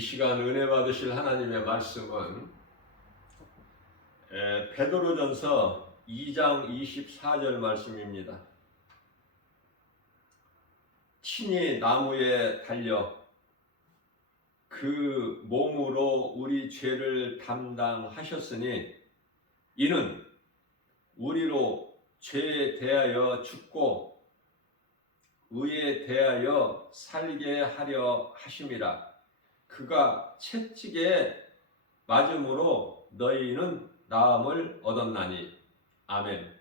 시간 은혜 받으실 하나님의 말씀은 베드로전서 2장 24절 말씀입니다. 친히 나무에 달려 그 몸으로 우리 죄를 담당하셨으니 이는 우리로 죄에 대하여 죽고 의에 대하여 살게 하려 하심이라. 그가 채찍에 맞음으로 너희는 나음을 얻었나니. 아멘.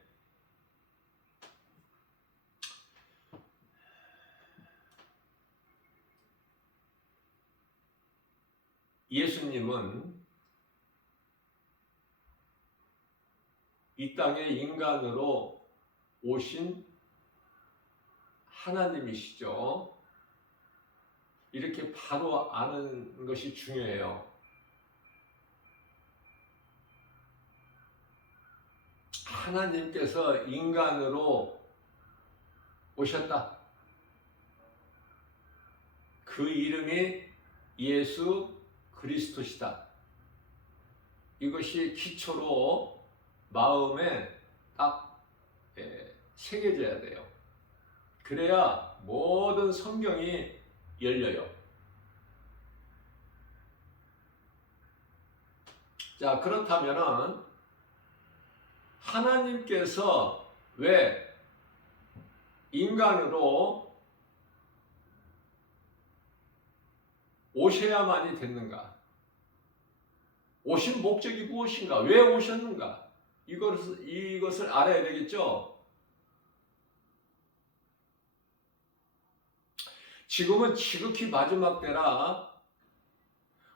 예수님은 이 땅에 인간으로 오신 하나님이시죠. 이렇게 바로 아는 것이 중요해요. 하나님께서 인간으로 오셨다. 그 이름이 예수 그리스도시다. 이것이 기초로 마음에 딱 새겨져야 돼요. 그래야 모든 성경이 열려요. 자, 그렇다면은 하나님께서 왜 인간으로 오셔야만이 됐는가? 오신 목적이 무엇인가? 왜 오셨는가? 이것을 알아야 되겠죠? 지금은 지극히 마지막 때라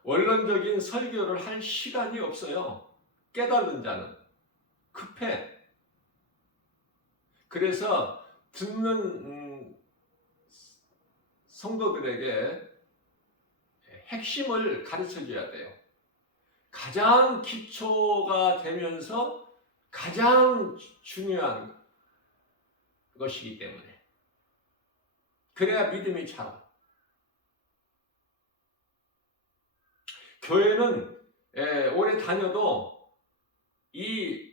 원론적인 설교를 할 시간이 없어요. 깨달은 자는 급해. 그래서 듣는 성도들에게 핵심을 가르쳐 줘야 돼요. 가장 기초가 되면서 가장 중요한 것이기 때문에. 그래야 믿음이 자라. 교회는 오래 다녀도 이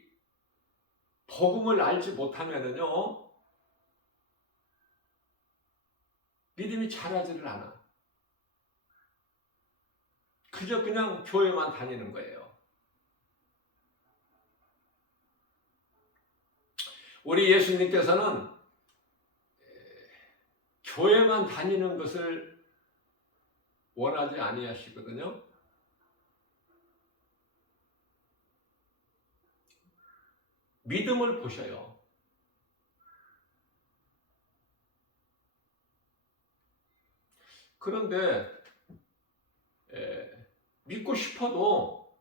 복음을 알지 못하면은요, 믿음이 자라지를 않아. 그저 그냥 교회만 다니는 거예요. 우리 예수님께서는 교회만 다니는 것을 원하지 아니하시거든요. 믿음을 보셔요. 그런데 믿고 싶어도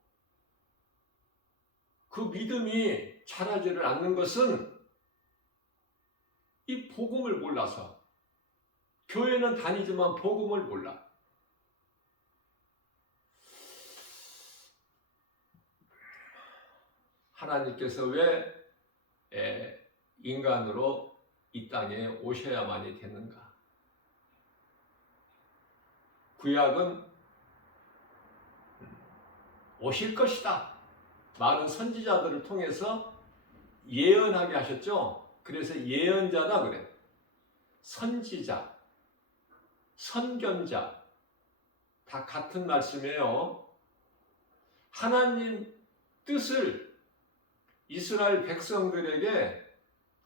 그 믿음이 자라지를 않는 것은 이 복음을 몰라서. 교회는 다니지만 복음을 몰라. 하나님께서 왜 인간으로 이 땅에 오셔야만이 됐는가? 구약은 오실 것이다. 많은 선지자들을 통해서 예언하게 하셨죠. 그래서 예언자다 그래. 선지자, 선견자 다 같은 말씀이에요. 하나님 뜻을 이스라엘 백성들에게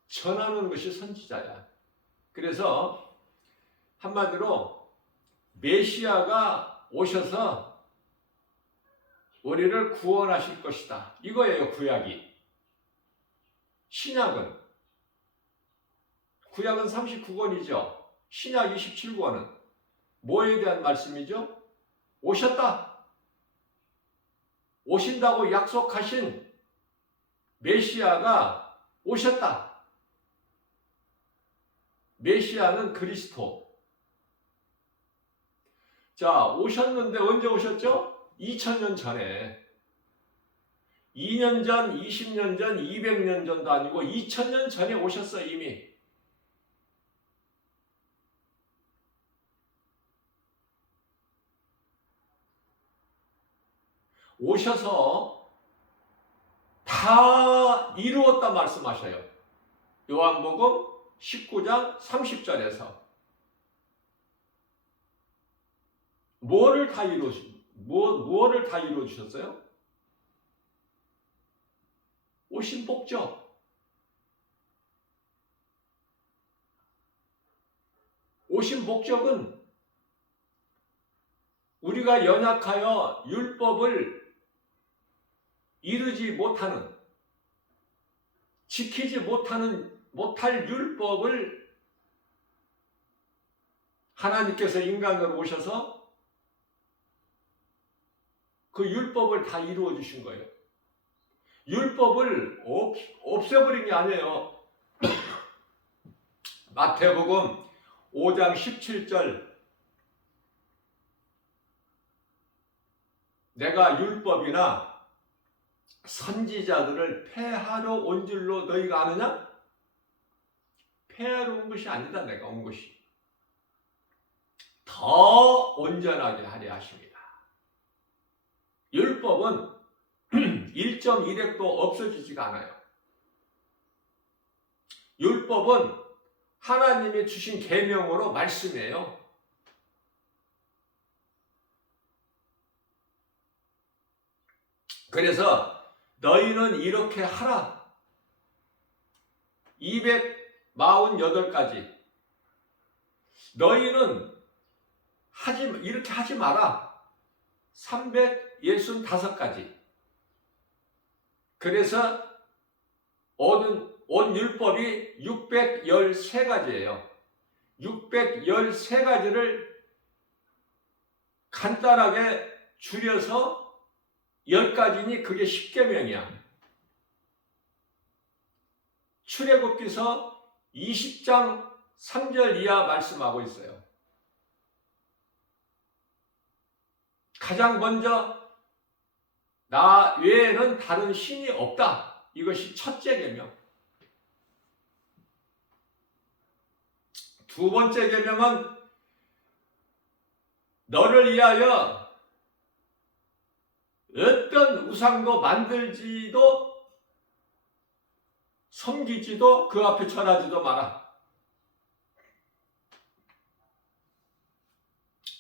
전하는 것이 선지자야. 그래서 한마디로 메시아가 오셔서 우리를 구원하실 것이다. 이거예요, 구약이. 신약은 39권이죠. 신약 27권은 뭐에 대한 말씀이죠? 오셨다. 오신다고 약속하신 메시아가 오셨다. 메시아는 그리스도. 자, 오셨는데 언제 오셨죠? 2000년 전에. 2년 전, 20년 전, 200년 전도 아니고 2000년 전에 오셨어, 이미. 오셔서 다 이루었다 말씀하셔요. 요한복음 19장 30절에서 뭐를 다 이루어주셨어요? 오신 목적. 오신 목적은 우리가 연약하여 율법을 이루지 못하는, 지키지 못할 율법을 하나님께서 인간으로 오셔서 그 율법을 다 이루어 주신 거예요. 율법을 없애버린 게 아니에요. 마태복음 5장 17절, 내가 율법이나 선지자들을 폐하러 온 줄로 너희가 아느냐? 폐하러 온 것이 아니다. 내가 온 것이 더 온전하게 하려 하십니다. 율법은 1.1획도 없어지지가 않아요. 율법은 하나님이 주신 계명으로 말씀이에요. 그래서 너희는 이렇게 하라. 248가지. 너희는 이렇게 하지 마라. 365가지. 그래서 온 율법이 613가지예요. 613가지를 간단하게 줄여서 10가지니 그게 10계명이야. 출애굽기서 20장 3절 이하 말씀하고 있어요. 가장 먼저 나 외에는 다른 신이 없다. 이것이 첫째 계명. 두 번째 계명은 너를 위하여 어떤 우상도 만들지도 섬기지도 그 앞에 절하지도 마라.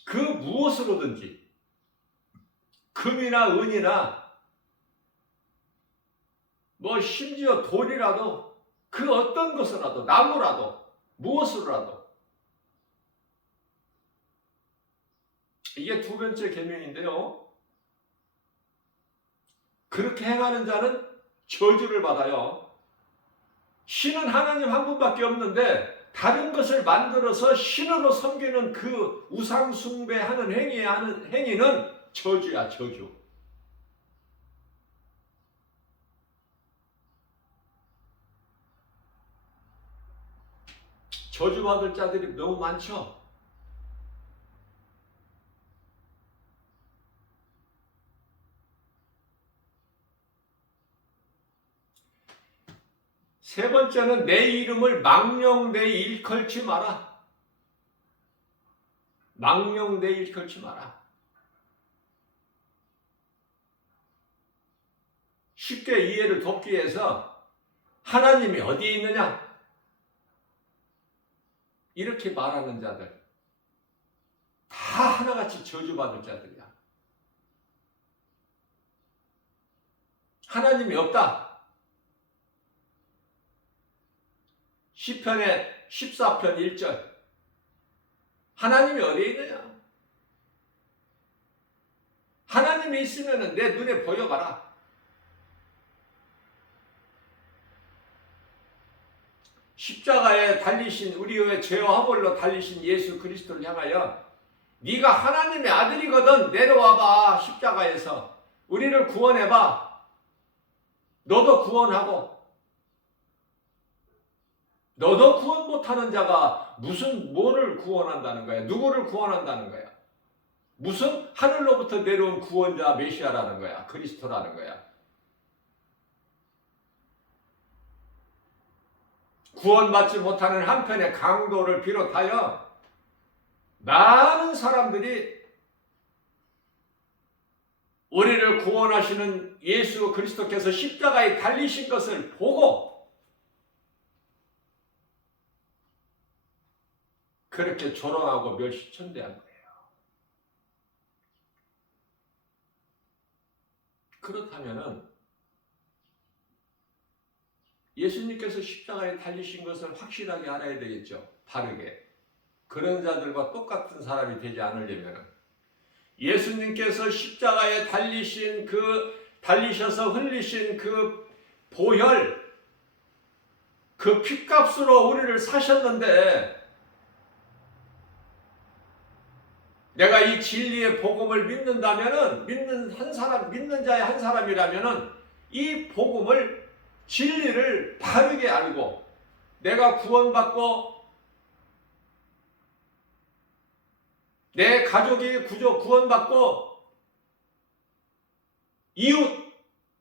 그 무엇으로든지 금이나 은이나 심지어 돌이라도 그 어떤 것으로라도 나무라도 무엇으로라도 이게 두 번째 계명인데요. 그렇게 행하는 자는 저주를 받아요. 신은 하나님 한 분밖에 없는데 다른 것을 만들어서 신으로 섬기는 그 우상 숭배하는 행위는 저주야, 저주. 저주받을 자들이 너무 많죠. 세 번째는 내 이름을 망령되이 일컬지 마라. 망령되이 일컬지 마라. 쉽게 이해를 돕기 위해서 하나님이 어디에 있느냐? 이렇게 말하는 자들 다 하나같이 저주받을 자들이야. 하나님이 없다. 시편의 14편 1절 하나님이 어디에 있느냐? 하나님이 있으면 내 눈에 보여봐라. 십자가에 달리신 우리의 죄와 허물로 달리신 예수 그리스도를 향하여 네가 하나님의 아들이거든 내려와봐. 십자가에서 우리를 구원해봐. 너도 구원하고 너도 구원 못하는 자가 뭐를 구원한다는 거야? 누구를 구원한다는 거야? 무슨 하늘로부터 내려온 구원자 메시아라는 거야? 그리스도라는 거야? 구원받지 못하는 한편의 강도를 비롯하여 많은 사람들이 우리를 구원하시는 예수 그리스도께서 십자가에 달리신 것을 보고 그렇게 조롱하고 멸시천대한 거예요. 그렇다면은 예수님께서 십자가에 달리신 것을 확실하게 알아야 되겠죠. 바르게. 그런 자들과 똑같은 사람이 되지 않으려면 예수님께서 십자가에 달리셔서 흘리신 그 보혈, 그 피값으로 우리를 사셨는데 내가 이 진리의 복음을 믿는다면은 믿는 자의 한 사람이라면은 이 복음을 진리를 바르게 알고 내가 구원받고 내 가족이 구원받고 이웃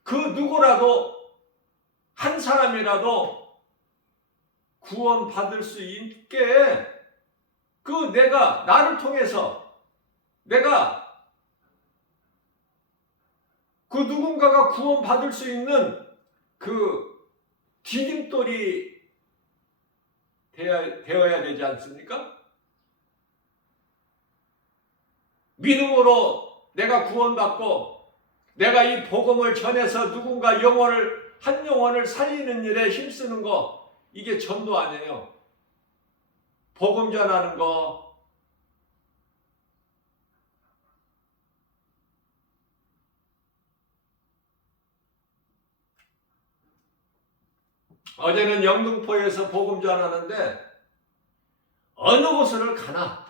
그 누구라도 한 사람이라도 구원받을 수 있게 내가 나를 통해서 내가 그 누군가가 구원받을 수 있는 그 디딤돌이 되어야 되지 않습니까? 믿음으로 내가 구원받고 내가 이 복음을 전해서 누군가 한 영혼을 살리는 일에 힘쓰는 거, 이게 전도 아니에요. 복음 전하는 거, 어제는 영등포에서 복음 전하는데 어느 곳을 가나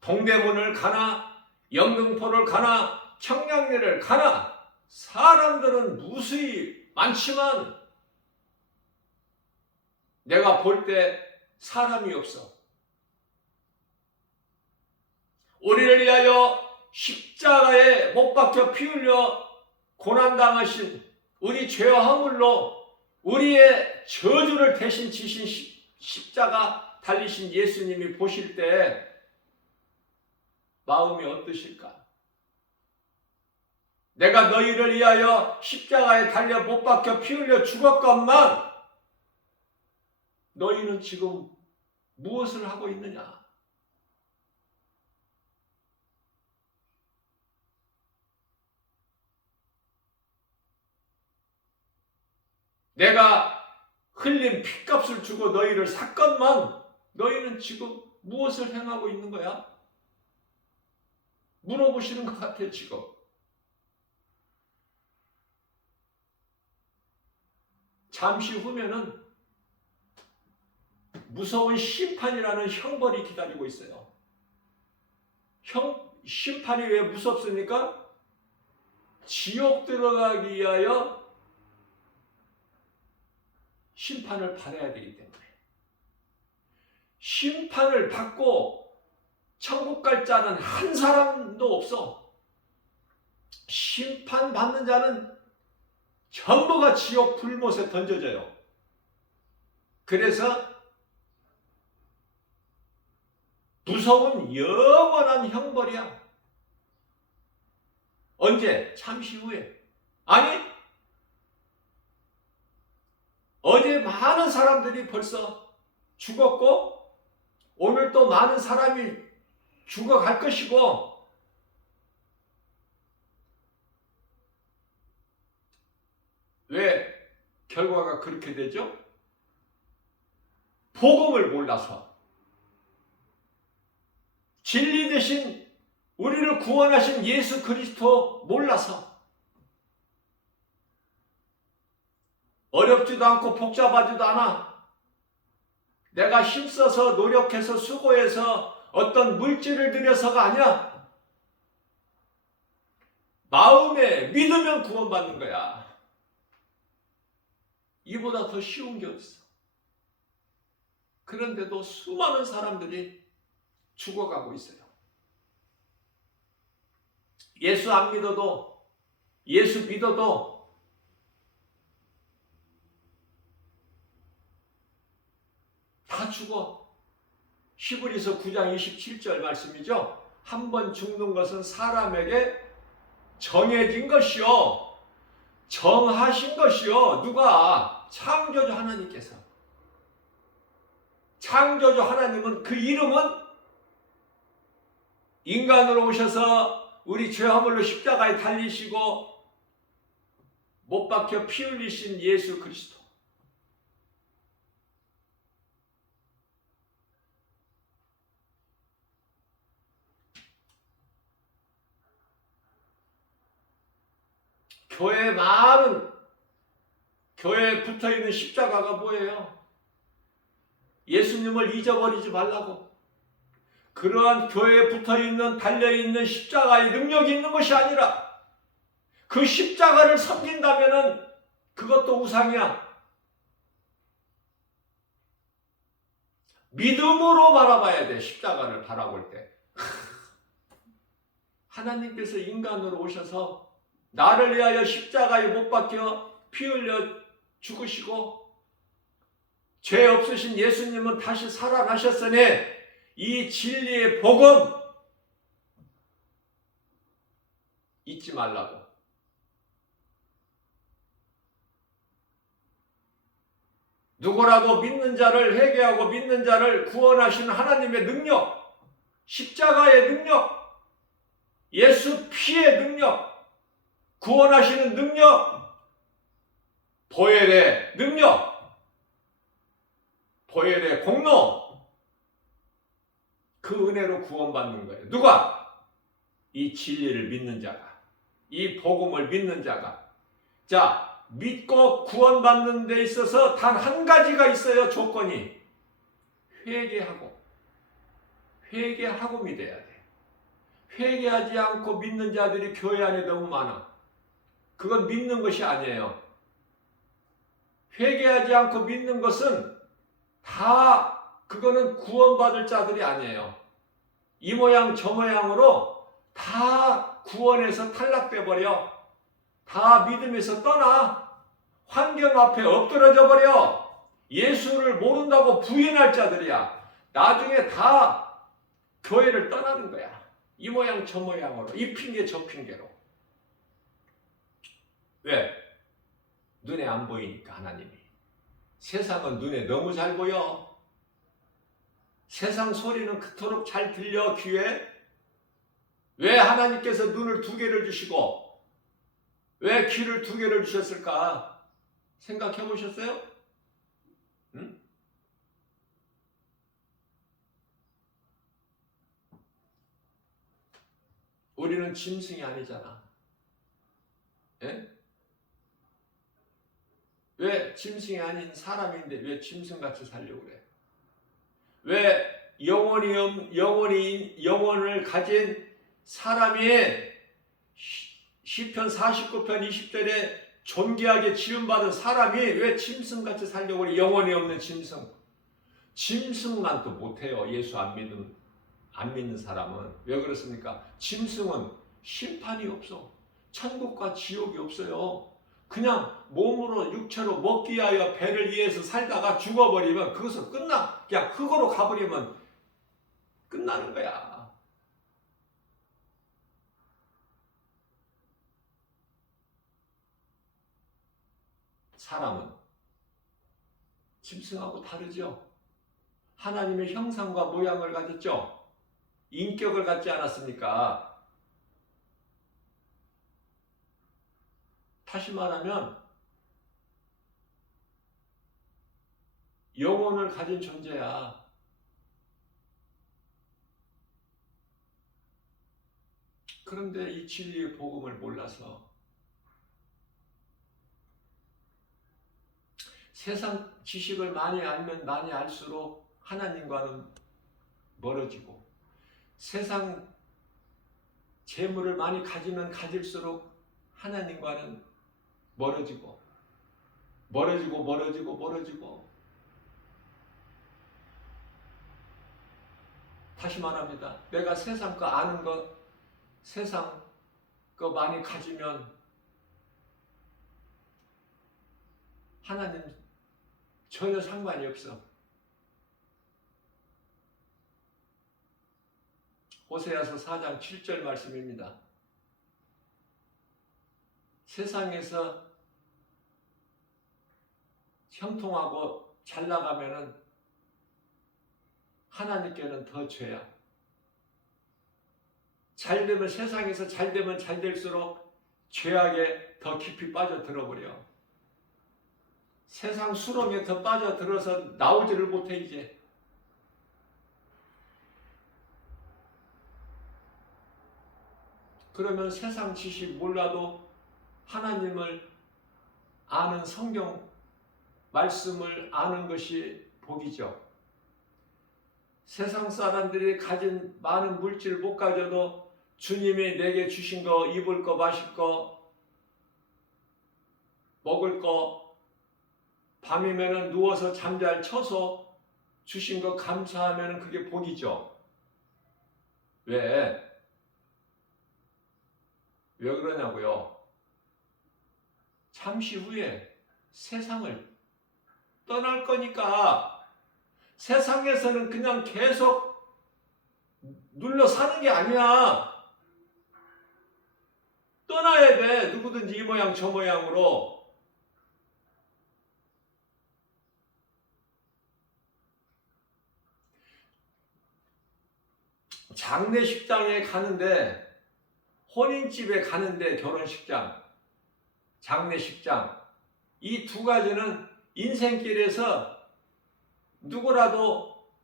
동대문을 가나 영등포를 가나 청량리를 가나 사람들은 무수히 많지만 내가 볼 때 사람이 없어. 우리를 위하여 십자가에 못 박혀 피 흘려 고난당하신 우리 죄와 허물로 우리의 저주를 대신 지신 십자가 달리신 예수님이 보실 때 마음이 어떠실까? 내가 너희를 위하여 십자가에 달려 못 박혀 피 흘려 죽었건만 너희는 지금 무엇을 하고 있느냐? 내가 흘린 피값을 주고 너희를 샀건만 너희는 지금 무엇을 행하고 있는 거야? 물어보시는 것 같아요, 지금. 잠시 후면은 무서운 심판이라는 형벌이 기다리고 있어요. 심판이 왜 무섭습니까? 지옥 들어가기 위하여 심판을 받아야 되기 때문에. 심판을 받고 천국 갈 자는 한 사람도 없어. 심판받는 자는 전부가 지옥 불못에 던져져요. 그래서 무서운 영원한 형벌이야. 언제? 잠시 후에. 아니, 어제 많은 사람들이 벌써 죽었고 오늘 또 많은 사람이 죽어갈 것이고 왜 결과가 그렇게 되죠? 복음을 몰라서, 진리 대신 우리를 구원하신 예수 그리스도 몰라서, 어렵지도 않고 복잡하지도 않아. 내가 힘써서 노력해서 수고해서 어떤 물질을 들여서가 아니야. 마음에 믿으면 구원받는 거야. 이보다 더 쉬운 게 없어. 그런데도 수많은 사람들이 죽어가고 있어요. 예수 안 믿어도, 예수 믿어도 다 죽어. 히브리서 9장 27절 말씀이죠. 한 번 죽는 것은 사람에게 정해진 것이요. 정하신 것이요. 누가? 창조주 하나님께서. 창조주 하나님은 그 이름은 인간으로 오셔서 우리 죄화물로 십자가에 달리시고 못 박혀 피 흘리신 예수 그리스도. 교회에 붙어있는 십자가가 뭐예요? 예수님을 잊어버리지 말라고. 그러한 교회에 붙어있는 달려있는 십자가의 능력이 있는 것이 아니라 그 십자가를 섬긴다면 그것도 우상이야. 믿음으로 바라봐야 돼. 십자가를 바라볼 때. 하나님께서 인간으로 오셔서 나를 위하여 십자가에 못 박혀 피 흘려 죽으시고 죄 없으신 예수님은 다시 살아나셨으니 이 진리의 복음 잊지 말라고. 누구라도 믿는 자를 회개하고 믿는 자를 구원하시는 하나님의 능력, 십자가의 능력, 예수 피의 능력, 구원하시는 능력, 보혈의 능력, 보혈의 공로, 그 은혜로 구원받는 거예요. 누가? 이 진리를 믿는 자가, 이 복음을 믿는 자가. 자, 믿고 구원받는 데 있어서 단 한 가지가 있어요. 조건이. 회개하고 믿어야 돼. 회개하지 않고 믿는 자들이 교회 안에 너무 많아. 그건 믿는 것이 아니에요. 회개하지 않고 믿는 것은 그거는 구원받을 자들이 아니에요. 이 모양 저 모양으로 다 구원에서 탈락돼 버려. 다 믿음에서 떠나. 환경 앞에 엎드러져 버려. 예수를 모른다고 부인할 자들이야. 나중에 다 교회를 떠나는 거야. 이 모양 저 모양으로. 이 핑계 저 핑계로. 왜? 눈에 안 보이니까 하나님이. 세상은 눈에 너무 잘 보여. 세상 소리는 그토록 잘 들려 귀에. 왜 하나님께서 눈을 2개를 주시고 왜 귀를 2개를 주셨을까? 생각해 보셨어요? 응? 우리는 짐승이 아니잖아. 예? 왜 짐승이 아닌 사람인데 왜 짐승같이 살려고 그래? 왜 영혼을 가진 사람이 시편 49편 20절에 존귀하게 지음받은 사람이 왜 짐승같이 살려고 그래? 영혼이 없는 짐승. 짐승만 또 못해요. 예수 안 믿는 사람은. 왜 그렇습니까? 짐승은 심판이 없어. 천국과 지옥이 없어요. 그냥 몸으로 육체로 먹기 위하여 배를 위해서 살다가 죽어버리면 그것은 끝나. 그냥 흙으로 가버리면 끝나는 거야. 사람은 짐승하고 다르죠. 하나님의 형상과 모양을 가졌죠. 인격을 갖지 않았습니까? 다시 말하면 영혼을 가진 존재야. 그런데 이 진리의 복음을 몰라서 세상 지식을 많이 알면 많이 알수록 하나님과는 멀어지고, 세상 재물을 많이 가지면 가질수록 하나님과는 멀어지고 다시 말합니다. 내가 세상 거 아는 것, 세상 거 많이 가지면 하나님 전혀 상관이 없어. 호세아서 4장 7절 말씀입니다. 세상에서 형통하고 잘 나가면은 하나님께는 더 죄야. 잘 되면, 세상에서 잘 되면 잘 될수록 죄악에 더 깊이 빠져들어 버려. 세상 수렁에 더 빠져들어서 나오지를 못해 이제. 그러면 세상 지식 몰라도 하나님을 아는 성경 말씀을 아는 것이 복이죠. 세상 사람들이 가진 많은 물질 못 가져도 주님이 내게 주신 거, 입을 거, 마실 거, 먹을 거, 밤이면 누워서 잠잘 쳐서 주신 거 감사하면 그게 복이죠. 왜 그러냐고요? 잠시 후에 세상을 떠날 거니까. 세상에서는 그냥 계속 눌러 사는 게 아니야. 떠나야 돼. 누구든지 이 모양 저 모양으로. 장례식장에 가는데, 혼인집에 가는데, 결혼식장, 장례식장, 이 두 가지는 인생길에서 누구라도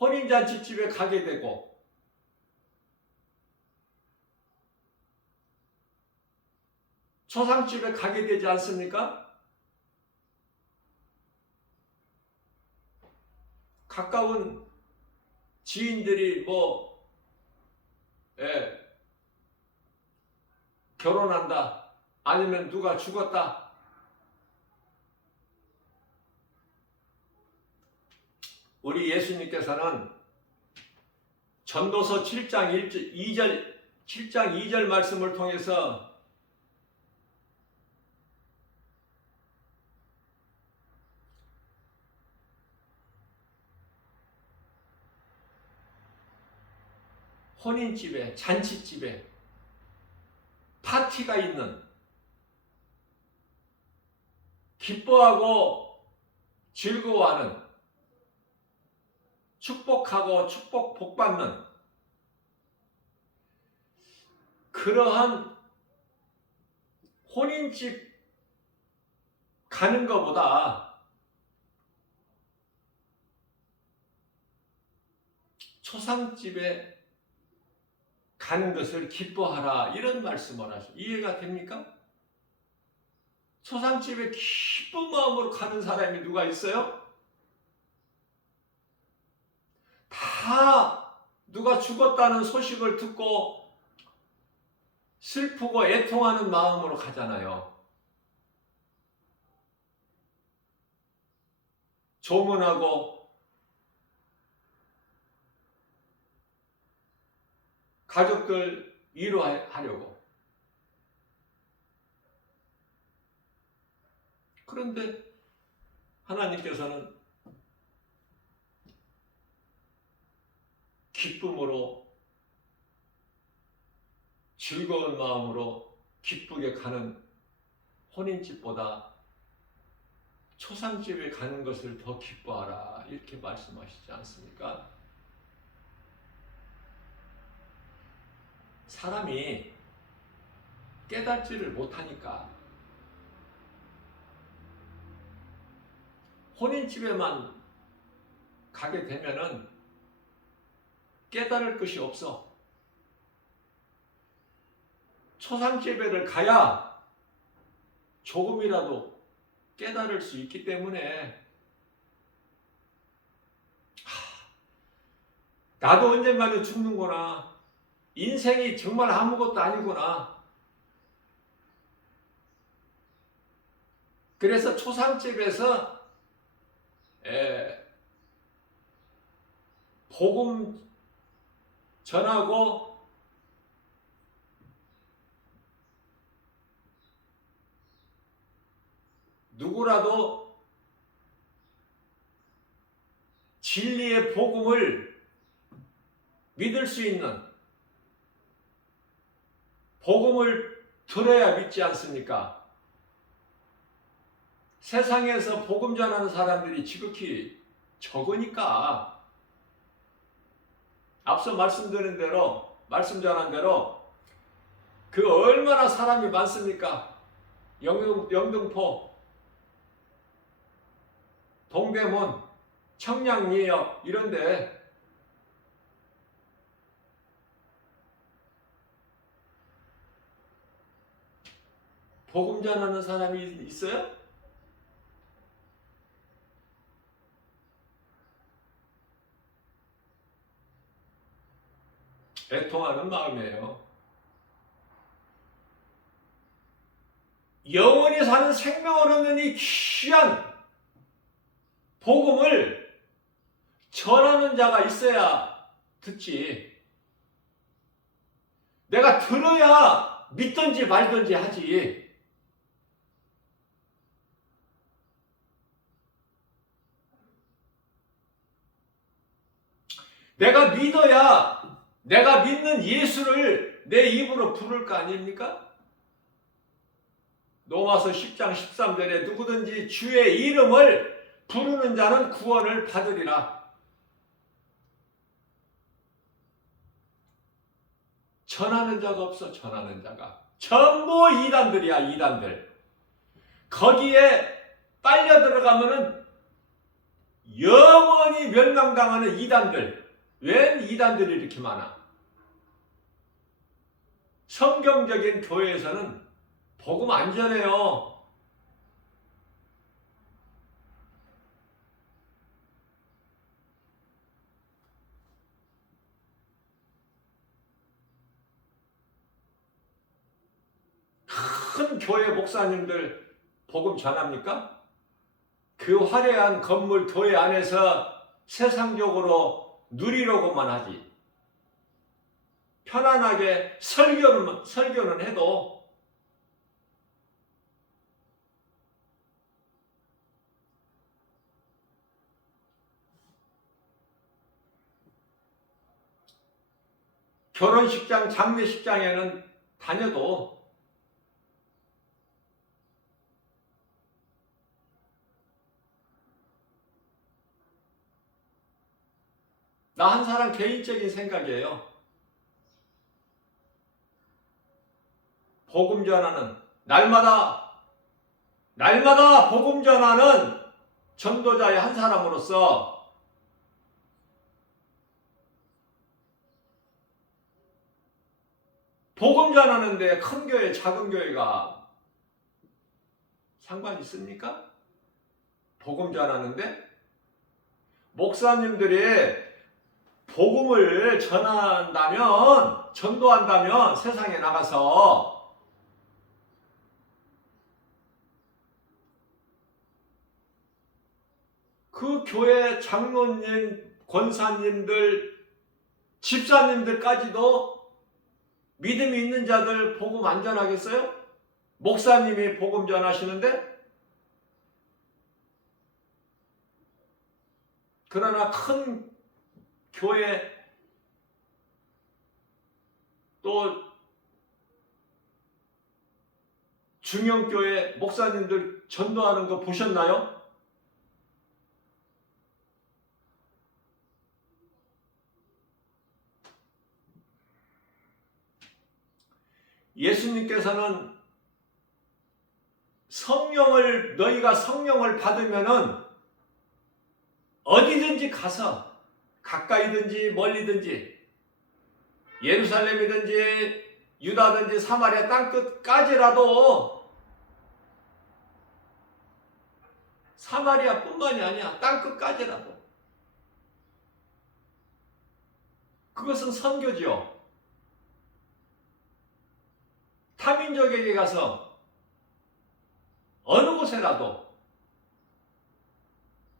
혼인잔치집에 가게 되고, 초상집에 가게 되지 않습니까? 가까운 지인들이 결혼한다, 아니면 누가 죽었다, 우리 예수님께서는 전도서 7장 2절 말씀을 통해서 혼인집에, 잔치집에, 파티가 있는, 기뻐하고 즐거워하는, 축복하고 복받는 그러한 혼인집 가는 것보다 초상집에 가는 것을 기뻐하라, 이런 말씀을 하셔. 이해가 됩니까? 초상집에 기쁜 마음으로 가는 사람이 누가 있어요? 다 누가 죽었다는 소식을 듣고 슬프고 애통하는 마음으로 가잖아요. 조문하고 가족들 위로하려고. 그런데 하나님께서는 기쁨으로, 즐거운 마음으로 기쁘게 가는 혼인집보다 초상집에 가는 것을 더 기뻐하라, 이렇게 말씀하시지 않습니까? 사람이 깨닫지를 못하니까 혼인집에만 가게 되면은 깨달을 것이 없어. 초상집에를 가야 조금이라도 깨달을 수 있기 때문에, 나도 언젠가는 죽는구나, 인생이 정말 아무것도 아니구나. 그래서 초상집에서 복음 전하고 누구라도 진리의 복음을 믿을 수 있는, 복음을 들어야 믿지 않습니까? 세상에서 복음 전하는 사람들이 지극히 적으니까 앞서 말씀 전한 대로 그 얼마나 사람이 많습니까? 영등포, 동대문, 청량리역 이런데 복음 전하는 사람이 있어요? 애통하는 마음이에요. 영원히 사는 생명을 얻는 이 귀한 복음을 전하는 자가 있어야 듣지. 내가 들어야 믿든지 말든지 하지. 내가 믿어야 내가 믿는 예수를 내 입으로 부를 거 아닙니까? 로마서 10장 13절에 누구든지 주의 이름을 부르는 자는 구원을 받으리라. 전하는 자가 없어. 전하는 자가 전부 이단들이야. 이단들. 거기에 빨려 들어가면은 영원히 멸망당하는 이단들. 웬 이단들이 이렇게 많아? 성경적인 교회에서는 복음 안 전해요. 큰 교회 목사님들 복음 전합니까? 그 화려한 건물 교회 안에서 세상적으로 누리려고만 하지. 편안하게 설교는 해도 결혼식장, 장례식장에는 다녀도 나 한 사람 개인적인 생각이에요. 복음 전하는 날마다 복음 전하는 전도자의 한 사람으로서 복음 전하는데 큰 교회, 작은 교회가 상관 있습니까? 복음 전하는데 목사님들이 복음을 전도한다면 세상에 나가서 그 교회 장로님, 권사님들, 집사님들까지도 믿음이 있는 자들 복음 안 전하겠어요? 목사님이 복음 전하시는데? 그러나 큰 교회 또 중형교회 목사님들 전도하는 거 보셨나요? 예수님께서는 너희가 성령을 받으면은 어디든지 가서 가까이든지 멀리든지 예루살렘이든지 유다든지 사마리아 땅끝까지라도 사마리아뿐만이 아니야. 땅끝까지라도 그것은 선교지요. 타민족에게 가서 어느 곳에라도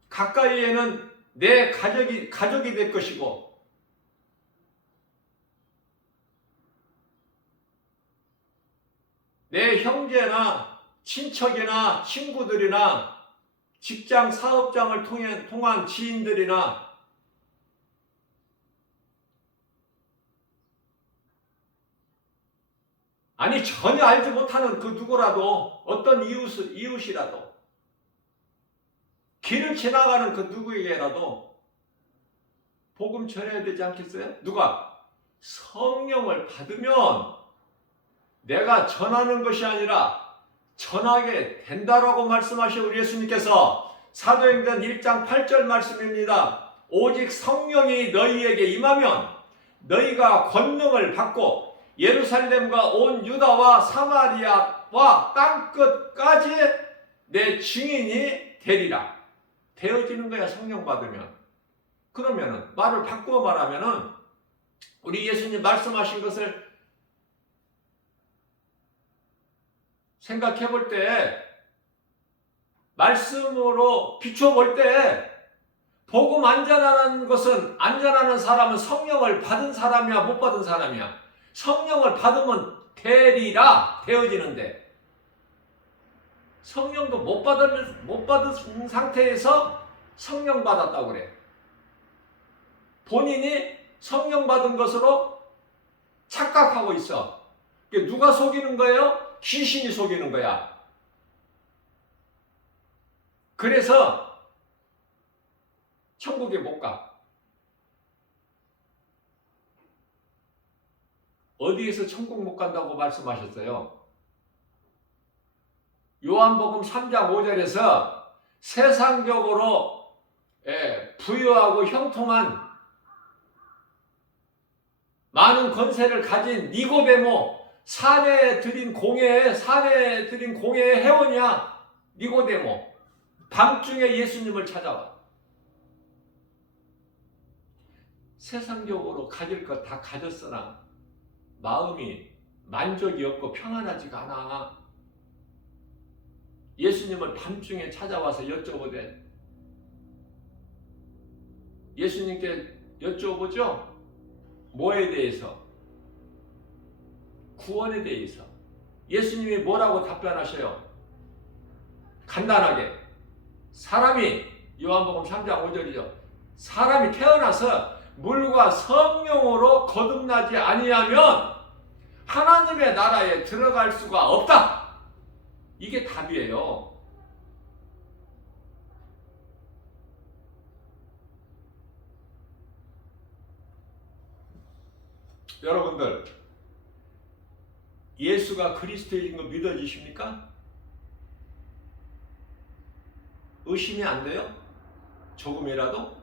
가까이에는 내 가족이 될 것이고 내 형제나 친척이나 친구들이나 직장 사업장을 통한 지인들이나 아니 전혀 알지 못하는 그 누구라도 어떤 이웃이라도 길을 지나가는 그 누구에게라도 복음 전해야 되지 않겠어요? 누가? 성령을 받으면 내가 전하는 것이 아니라 전하게 된다라고 말씀하신 우리 예수님께서 사도행전 1장 8절 말씀입니다. 오직 성령이 너희에게 임하면 너희가 권능을 받고 예루살렘과 온 유다와 사마리아와 땅끝까지 내 증인이 되리라. 되어지는 거야, 성령 받으면. 그러면은 말을 바꾸어 말하면은 우리 예수님 말씀하신 것을 생각해 볼 때, 말씀으로 비춰 볼 때, 복음 안전하는 것은, 안전하는 사람은 성령을 받은 사람이야, 못 받은 사람이야? 성령을 받으면 되리라, 되어지는데, 성령도 못 받은 상태에서 성령 받았다고 그래. 본인이 성령 받은 것으로 착각하고 있어. 누가 속이는 거예요? 귀신이 속이는 거야. 그래서 천국에 못 가. 어디에서 천국 못 간다고 말씀하셨어요? 요한복음 3장 5절에서 세상적으로 부유하고 형통한 많은 권세를 가진 니고데모, 산에 들인 공회의 회원이야. 니고데모. 밤중에 예수님을 찾아와. 세상적으로 가질 것 다 가졌으나 마음이 만족이 없고 평안하지가 않아. 예수님을 밤중에 찾아와서 여쭤보되, 예수님께 여쭤보죠? 뭐에 대해서? 구원에 대해서. 예수님이 뭐라고 답변하셔요? 간단하게. 사람이, 요한복음 3장 5절이죠. 사람이 태어나서 물과 성령으로 거듭나지 아니하면 하나님의 나라에 들어갈 수가 없다. 이게 답이에요. 여러분들, 예수가 그리스도인 거 믿어지십니까? 의심이 안 돼요? 조금이라도?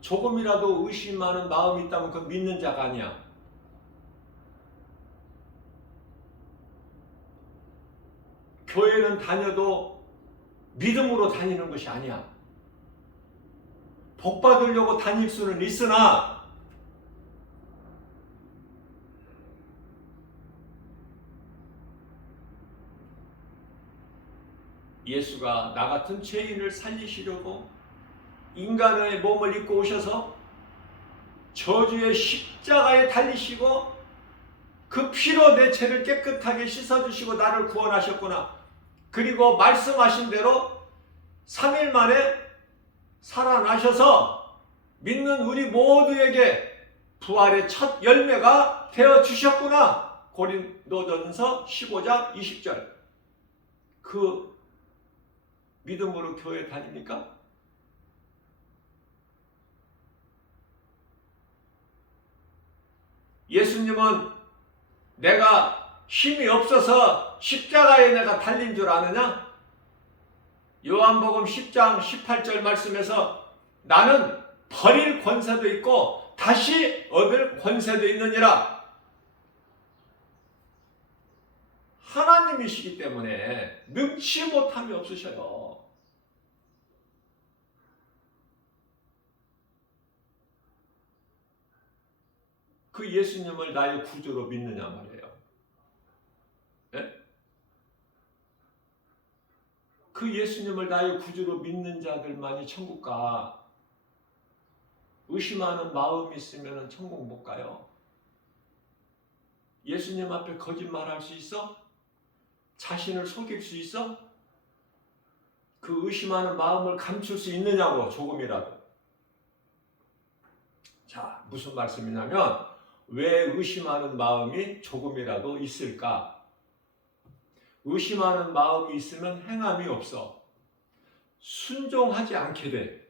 조금이라도 의심하는 마음이 있다면 그건 믿는 자가 아니야. 교회는 다녀도 믿음으로 다니는 것이 아니야. 복 받으려고 다닐 수는 있으나 예수가 나 같은 죄인을 살리시려고 인간의 몸을 입고 오셔서 저주의 십자가에 달리시고 그 피로 내 죄를 깨끗하게 씻어주시고 나를 구원하셨구나. 그리고 말씀하신 대로 3일 만에 살아나셔서 믿는 우리 모두에게 부활의 첫 열매가 되어 주셨구나. 고린도전서 15장 20절. 그 믿음으로 교회 다닙니까? 예수님은 내가 힘이 없어서 십자가에 내가 달린 줄 아느냐? 요한복음 10장 18절 말씀에서 나는 버릴 권세도 있고 다시 얻을 권세도 있느니라. 하나님이시기 때문에 능치 못함이 없으셔요. 그 예수님을 나의 구주로 믿느냐 말이에요. 네? 그 예수님을 나의 구주로 믿는 자들만이 천국 가. 의심하는 마음이 있으면 천국 못 가요. 예수님 앞에 거짓말할 수 있어? 자신을 속일 수 있어? 그 의심하는 마음을 감출 수 있느냐고, 조금이라도. 자, 무슨 말씀이냐면 왜 의심하는 마음이 조금이라도 있을까? 의심하는 마음이 있으면 행함이 없어. 순종하지 않게 돼.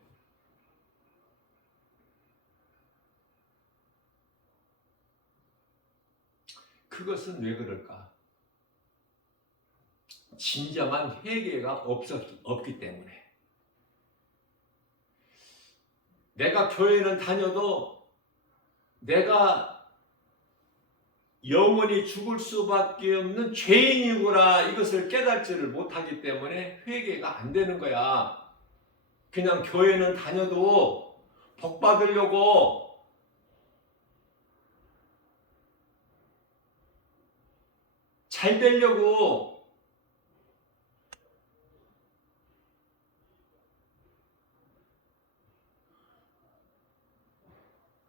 그것은 왜 그럴까? 진정한 회개가 없기 때문에. 내가 교회는 다녀도 내가 영원히 죽을 수밖에 없는 죄인이구나 이것을 깨닫지를 못하기 때문에 회개가 안 되는 거야. 그냥 교회는 다녀도 복 받으려고 잘 되려고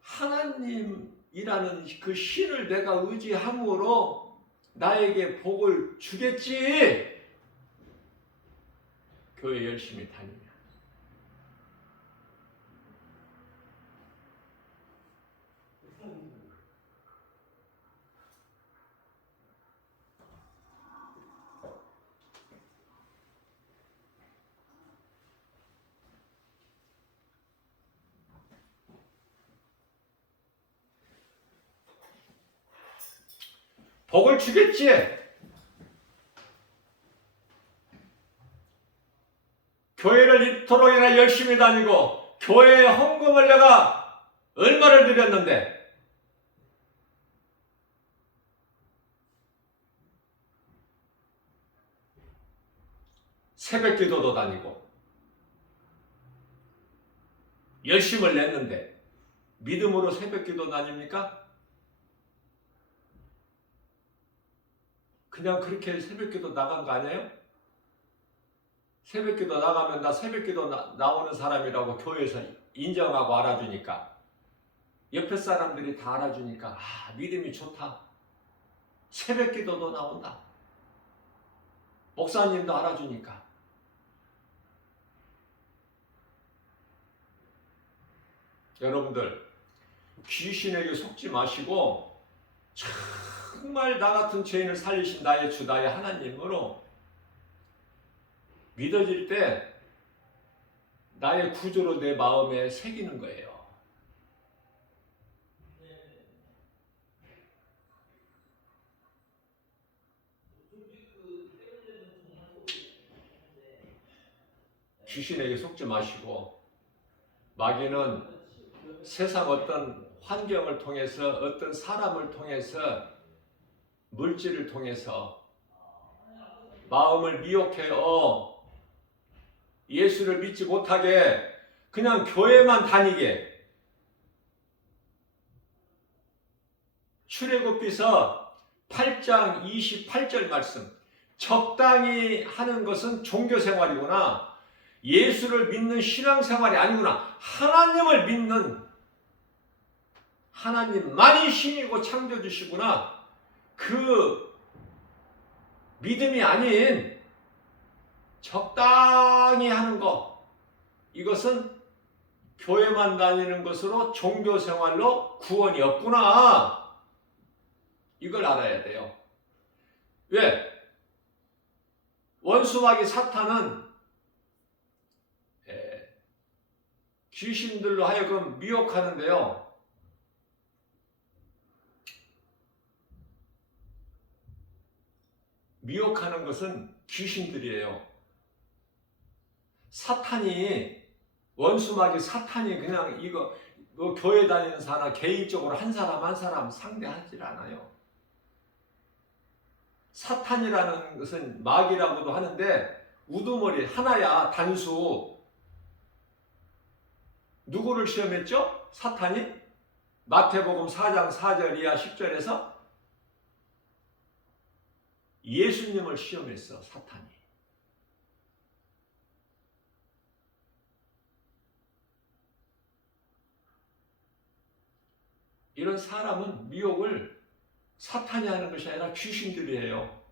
하나님이라는 그 신을 내가 의지함으로 나에게 복을 주겠지. 교회 열심히 다니면. 복을 주겠지. 교회를 이토록이나 열심히 다니고 교회에 헌금을 내가 얼마를 드렸는데 새벽 기도도 다니고 열심을 냈는데 믿음으로 새벽 기도 다닙니까? 그냥 그렇게 새벽 기도 나간 거 아니에요? 새벽 기도 나가면 나 새벽 기도 나오는 사람이라고 교회에서 인정하고 알아주니까 옆에 사람들이 다 알아주니까 믿음이 좋다. 새벽 기도도 나온다. 목사님도 알아주니까. 여러분들 귀신에게 속지 마시고 정말 나 같은 죄인을 살리신 나의 주 나의 하나님으로 믿어질 때 나의 구조로 내 마음에 새기는 거예요. 귀신에게 속지 마시고 마귀는 세상 어떤 환경을 통해서 어떤 사람을 통해서 물질을 통해서 마음을 미혹해요. 예수를 믿지 못하게 그냥 교회만 다니게. 출애굽기서 8장 28절 말씀. 적당히 하는 것은 종교생활이구나. 예수를 믿는 신앙생활이 아니구나. 하나님을 믿는 하나님만이 신이고 창조주시구나. 그 믿음이 아닌 적당히 하는 것, 이것은 교회만 다니는 것으로 종교생활로 구원이 없구나. 이걸 알아야 돼요. 왜? 원수마귀 사탄은 귀신들로 하여금 미혹하는데요. 미혹하는 것은 귀신들이에요. 사탄이 원수마귀 사탄이 그냥 이거 교회 다니는 사람 개인적으로 한 사람 한 사람 상대하지 않아요. 사탄이라는 것은 마귀라고도 하는데 우두머리 하나야. 단수. 누구를 시험했죠? 사탄이? 마태복음 4장 4절 이하 10절에서 예수님을 시험했어. 사탄이. 이런 사람은 미혹을 사탄이 하는 것이 아니라 귀신들이에요.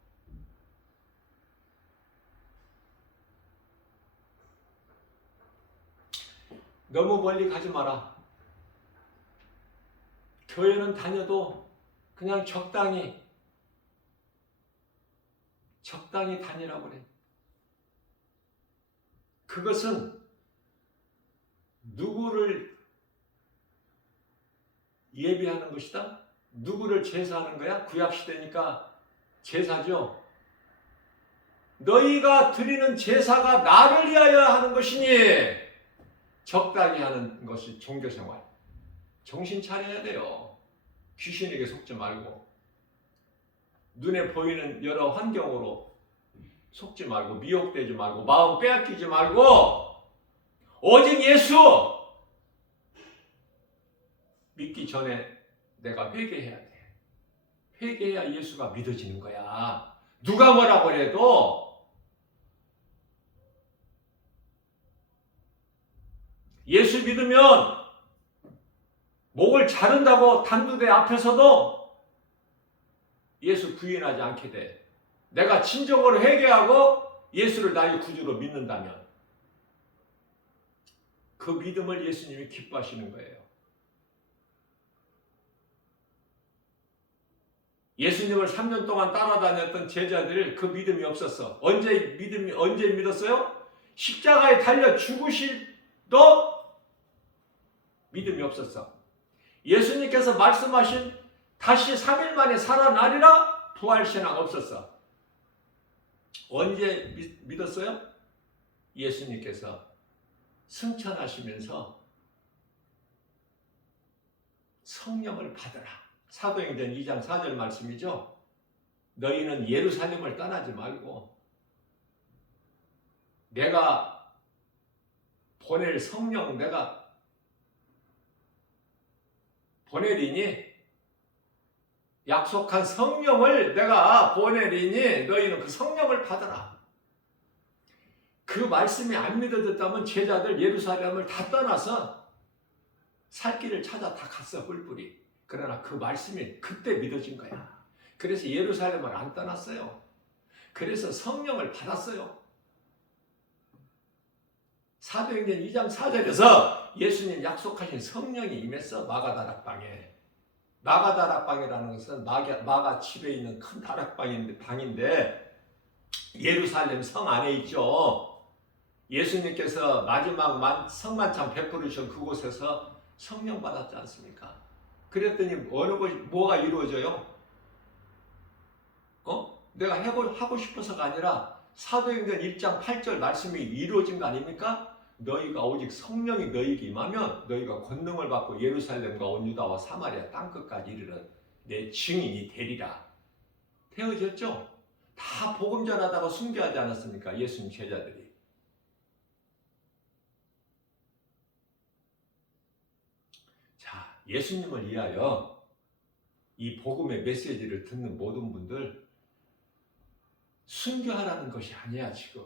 너무 멀리 가지 마라. 교회는 다녀도 그냥 적당히 다니라고 그래. 그것은 누구를 예비하는 것이다? 누구를 제사하는 거야? 구약시대니까 제사죠. 너희가 드리는 제사가 나를 위하여 하는 것이니 적당히 하는 것이 종교생활. 정신 차려야 돼요. 귀신에게 속지 말고, 눈에 보이는 여러 환경으로 속지 말고, 미혹되지 말고, 마음 빼앗기지 말고, 오직 예수 믿기 전에 내가 회개해야 돼. 회개해야 예수가 믿어지는 거야. 누가 뭐라고 해도 예수 믿으면 목을 자른다고 단두대 앞에서도 예수 부인하지 않게 돼. 내가 진정으로 회개하고 예수를 나의 구주로 믿는다면 그 믿음을 예수님이 기뻐하시는 거예요. 예수님을 3년 동안 따라다녔던 제자들 그 믿음이 없었어. 언제 믿었어요? 십자가에 달려 죽으실도 믿음이 없었어. 예수님께서 말씀하신 다시 3일 만에 살아나리라 부활신앙 없었어. 언제 믿었어요? 예수님께서 승천하시면서 성령을 받으라. 사도행전 2장 4절 말씀이죠. 너희는 예루살렘을 떠나지 말고 내가 보낼 성령 내가 보내리니 약속한 성령을 내가 보내리니 너희는 그 성령을 받아라. 그 말씀이 안 믿어졌다면 제자들 예루살렘을 다 떠나서 살 길을 찾아 다 갔어. 뿔뿔이. 그러나 그 말씀이 그때 믿어진 거야. 그래서 예루살렘을 안 떠났어요. 그래서 성령을 받았어요. 사도행전 2장 4절에서 예수님 약속하신 성령이 임했어. 마가 다락방에. 마가 다락방이라는 것은 마가 집에 있는 큰 다락방인데 예루살렘 성 안에 있죠. 예수님께서 마지막 성만찬 베푸르신 그곳에서 성령 받았지 않습니까? 그랬더니 어느 것이 뭐가 이루어져요? 내가 하고 싶어서가 아니라 사도행전 1장 8절 말씀이 이루어진 거 아닙니까? 너희가 오직 성령이 너희에게 임하면 너희가 권능을 받고 예루살렘과 온 유다와 사마리아 땅끝까지 이르는 내 증인이 되리라. 되어졌죠? 다 복음 전하다가 순교하지 않았습니까? 예수님 제자들이. 자, 예수님을 위하여 이 복음의 메시지를 듣는 모든 분들 순교하라는 것이 아니야. 지금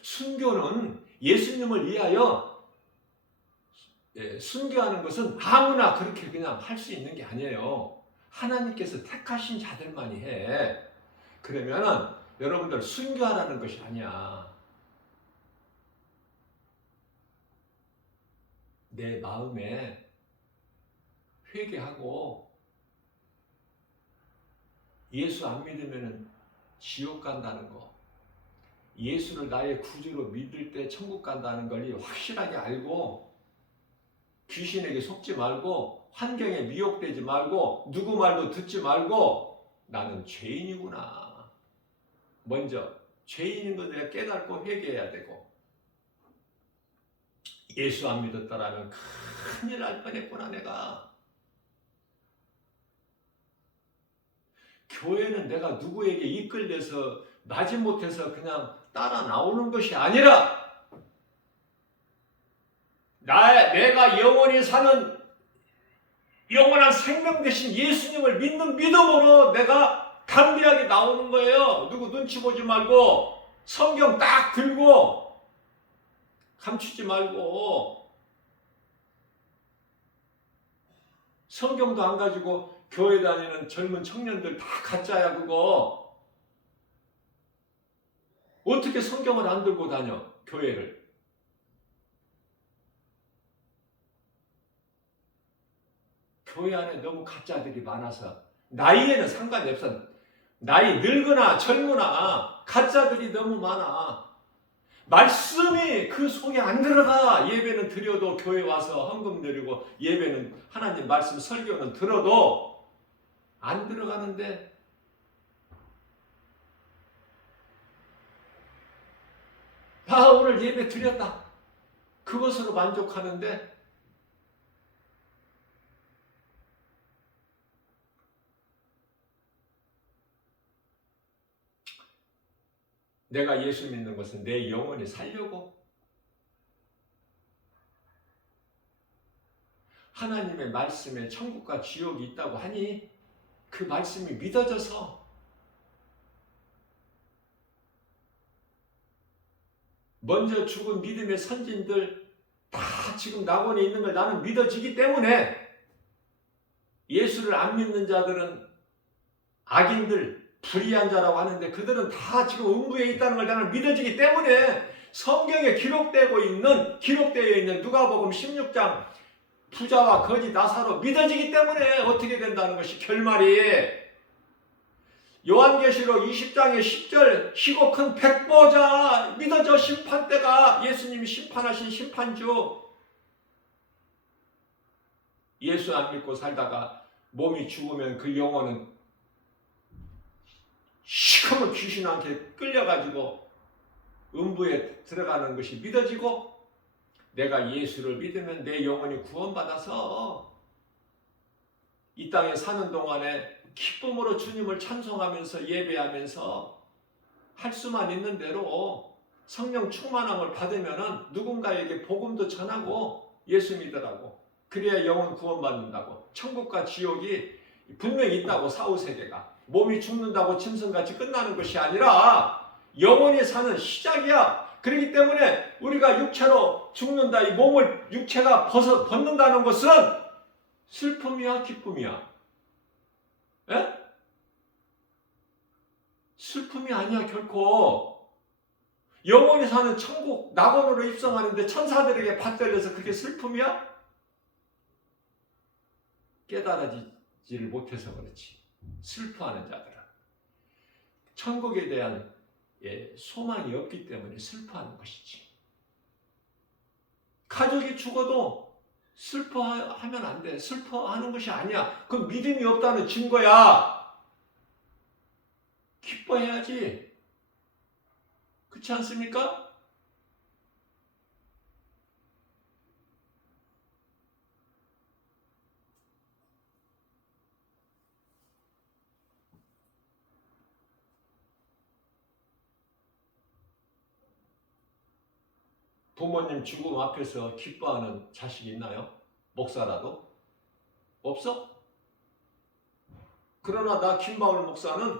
순교는 예수님을 위하여 순교하는 것은 아무나 그렇게 그냥 할 수 있는 게 아니에요. 하나님께서 택하신 자들만이 해. 그러면은 여러분들 순교하라는 것이 아니야. 내 마음에 회개하고 예수 안 믿으면 지옥 간다는 거, 예수를 나의 구주로 믿을 때 천국 간다는 걸 확실하게 알고 귀신에게 속지 말고 환경에 미혹되지 말고 누구 말도 듣지 말고 나는 죄인이구나. 먼저 죄인인 것을 깨닫고 회개해야 되고, 예수 안 믿었다라면 큰일 날 뻔했구나. 내가 교회는 내가 누구에게 이끌려서 마지못해서 그냥 따라 나오는 것이 아니라 내가 영원히 사는 영원한 생명 되신 예수님을 믿는 믿음으로 내가 담대하게 나오는 거예요. 누구 눈치 보지 말고 성경 딱 들고 감추지 말고. 성경도 안 가지고 교회 다니는 젊은 청년들 다 가짜야. 그거 어떻게 성경을 안 들고 다녀 교회를. 교회 안에 너무 가짜들이 많아서 나이에는 상관이 없어. 나이 늙거나 젊으나 가짜들이 너무 많아. 말씀이 그 속에 안 들어가. 예배는 드려도 교회 와서 헌금 드리고 예배는 하나님 말씀 설교는 들어도 안 들어가는데 오늘 예배 드렸다. 그것으로 만족하는데 내가 예수 믿는 것은 내 영혼이 살려고 하나님의 말씀에 천국과 지옥이 있다고 하니 그 말씀이 믿어져서 먼저 죽은 믿음의 선진들 다 지금 낙원에 있는 걸 나는 믿어지기 때문에 예수를 안 믿는 자들은 악인들, 불의한 자라고 하는데 그들은 다 지금 음부에 있다는 걸 나는 믿어지기 때문에 성경에 기록되어 있는 누가복음 16장 부자와 거지 나사로 믿어지기 때문에 어떻게 된다는 것이 결말이 요한계시록 20장의 10절 희고 큰 백보자 믿어져 심판대가 예수님이 심판하신 심판주 예수 안 믿고 살다가 몸이 죽으면 그 영혼은 시커먼 귀신한테 끌려가지고 음부에 들어가는 것이 믿어지고 내가 예수를 믿으면 내 영혼이 구원받아서 이 땅에 사는 동안에 기쁨으로 주님을 찬송하면서 예배하면서 할 수만 있는 대로 성령 충만함을 받으면 누군가에게 복음도 전하고 예수 믿으라고 그래야 영혼 구원받는다고 천국과 지옥이 분명히 있다고 사후세계가 몸이 죽는다고 짐승같이 끝나는 것이 아니라 영원히 사는 시작이야. 그렇기 때문에 우리가 육체로 죽는다. 이 몸을 육체가 벗는다는 것은 슬픔이야 기쁨이야? 에? 슬픔이 아니야 결코. 영원히 사는 천국 낙원으로 입성하는데 천사들에게 받들려서 그게 슬픔이야? 깨달아지지를 못해서 그렇지. 슬퍼하는 자들은 천국에 대한 소망이 없기 때문에 슬퍼하는 것이지. 가족이 죽어도 슬퍼하면 안 돼. 슬퍼하는 것이 아니야. 그건 믿음이 없다는 증거야. 기뻐해야지. 그렇지 않습니까? 부모님 죽음 앞에서 기뻐하는 자식이 있나요? 목사라도? 없어? 그러나 나 김바울 목사는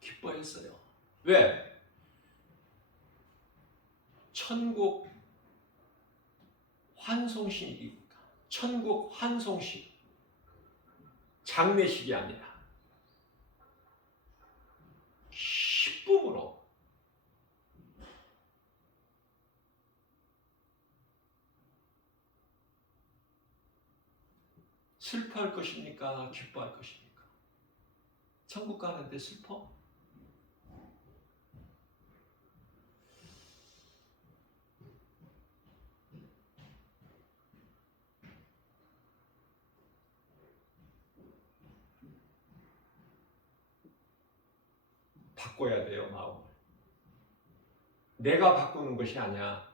기뻐했어요. 왜? 천국 환송식이니까. 천국 환송식. 장례식이 아니라 기쁨으로 슬퍼할 것입니까? 기뻐할 것입니까? 천국 가는데 슬퍼? 바꿔야 돼요, 마음을. 내가 바꾸는 것이 아니야.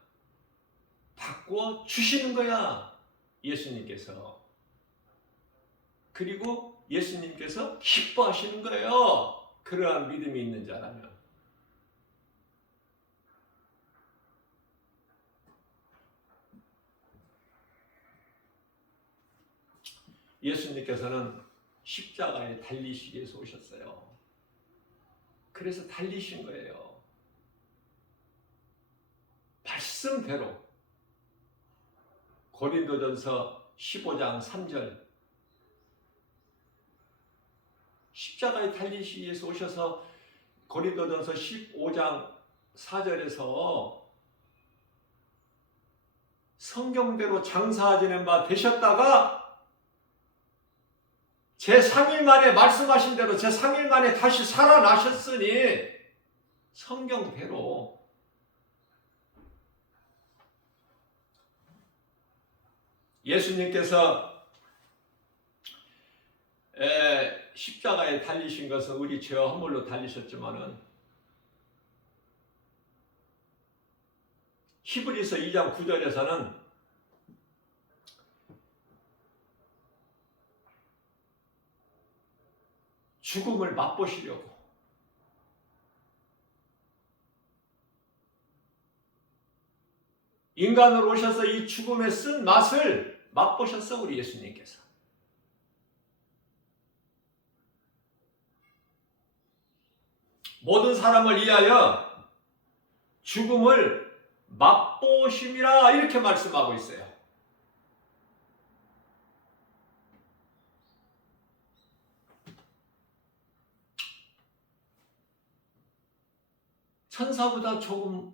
바꿔 주시는 거야, 예수님께서. 그리고 예수님께서 기뻐하시는 거예요. 그러한 믿음이 있는 자라면. 예수님께서는 십자가에 달리시기 위해서 오셨어요. 그래서 달리신 거예요. 말씀대로. 고린도전서 15장 3절 십자가에 달리시기 위해서 오셔서 고린도전서 15장 4절에서 성경대로 장사 지낸 바 되셨다가 제3일 만에 말씀하신 대로 제3일 만에 다시 살아나셨으니 성경대로 예수님께서 십자가에 달리신 것은 우리 죄와 허물로 달리셨지만은 히브리서 2장 9절에서는 죽음을 맛보시려고 인간으로 오셔서 이 죽음의 쓴 맛을 맛보셨어. 우리 예수님께서. 모든 사람을 위하여 죽음을 맛보심이라 이렇게 말씀하고 있어요. 천사보다 조금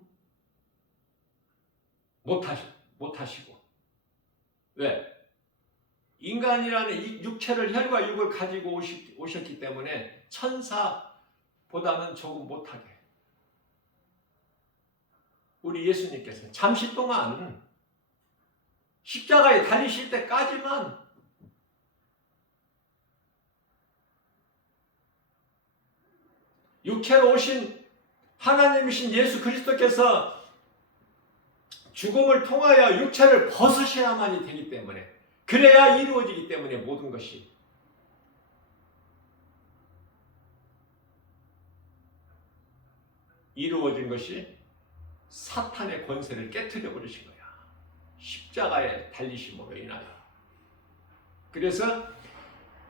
못하시고. 왜? 인간이라는 이 육체를 혈과 육을 가지고 오셨기 때문에 천사보다는 조금 못하게. 우리 예수님께서 잠시 동안 십자가에 달리실 때까지만 육체로 오신 하나님이신 예수 그리스도께서 죽음을 통하여 육체를 벗으셔야만이 되기 때문에, 그래야 이루어지기 때문에 모든 것이 이루어진 것이 사탄의 권세를 깨트려 버리신 거야. 십자가에 달리심으로 인하여. 그래서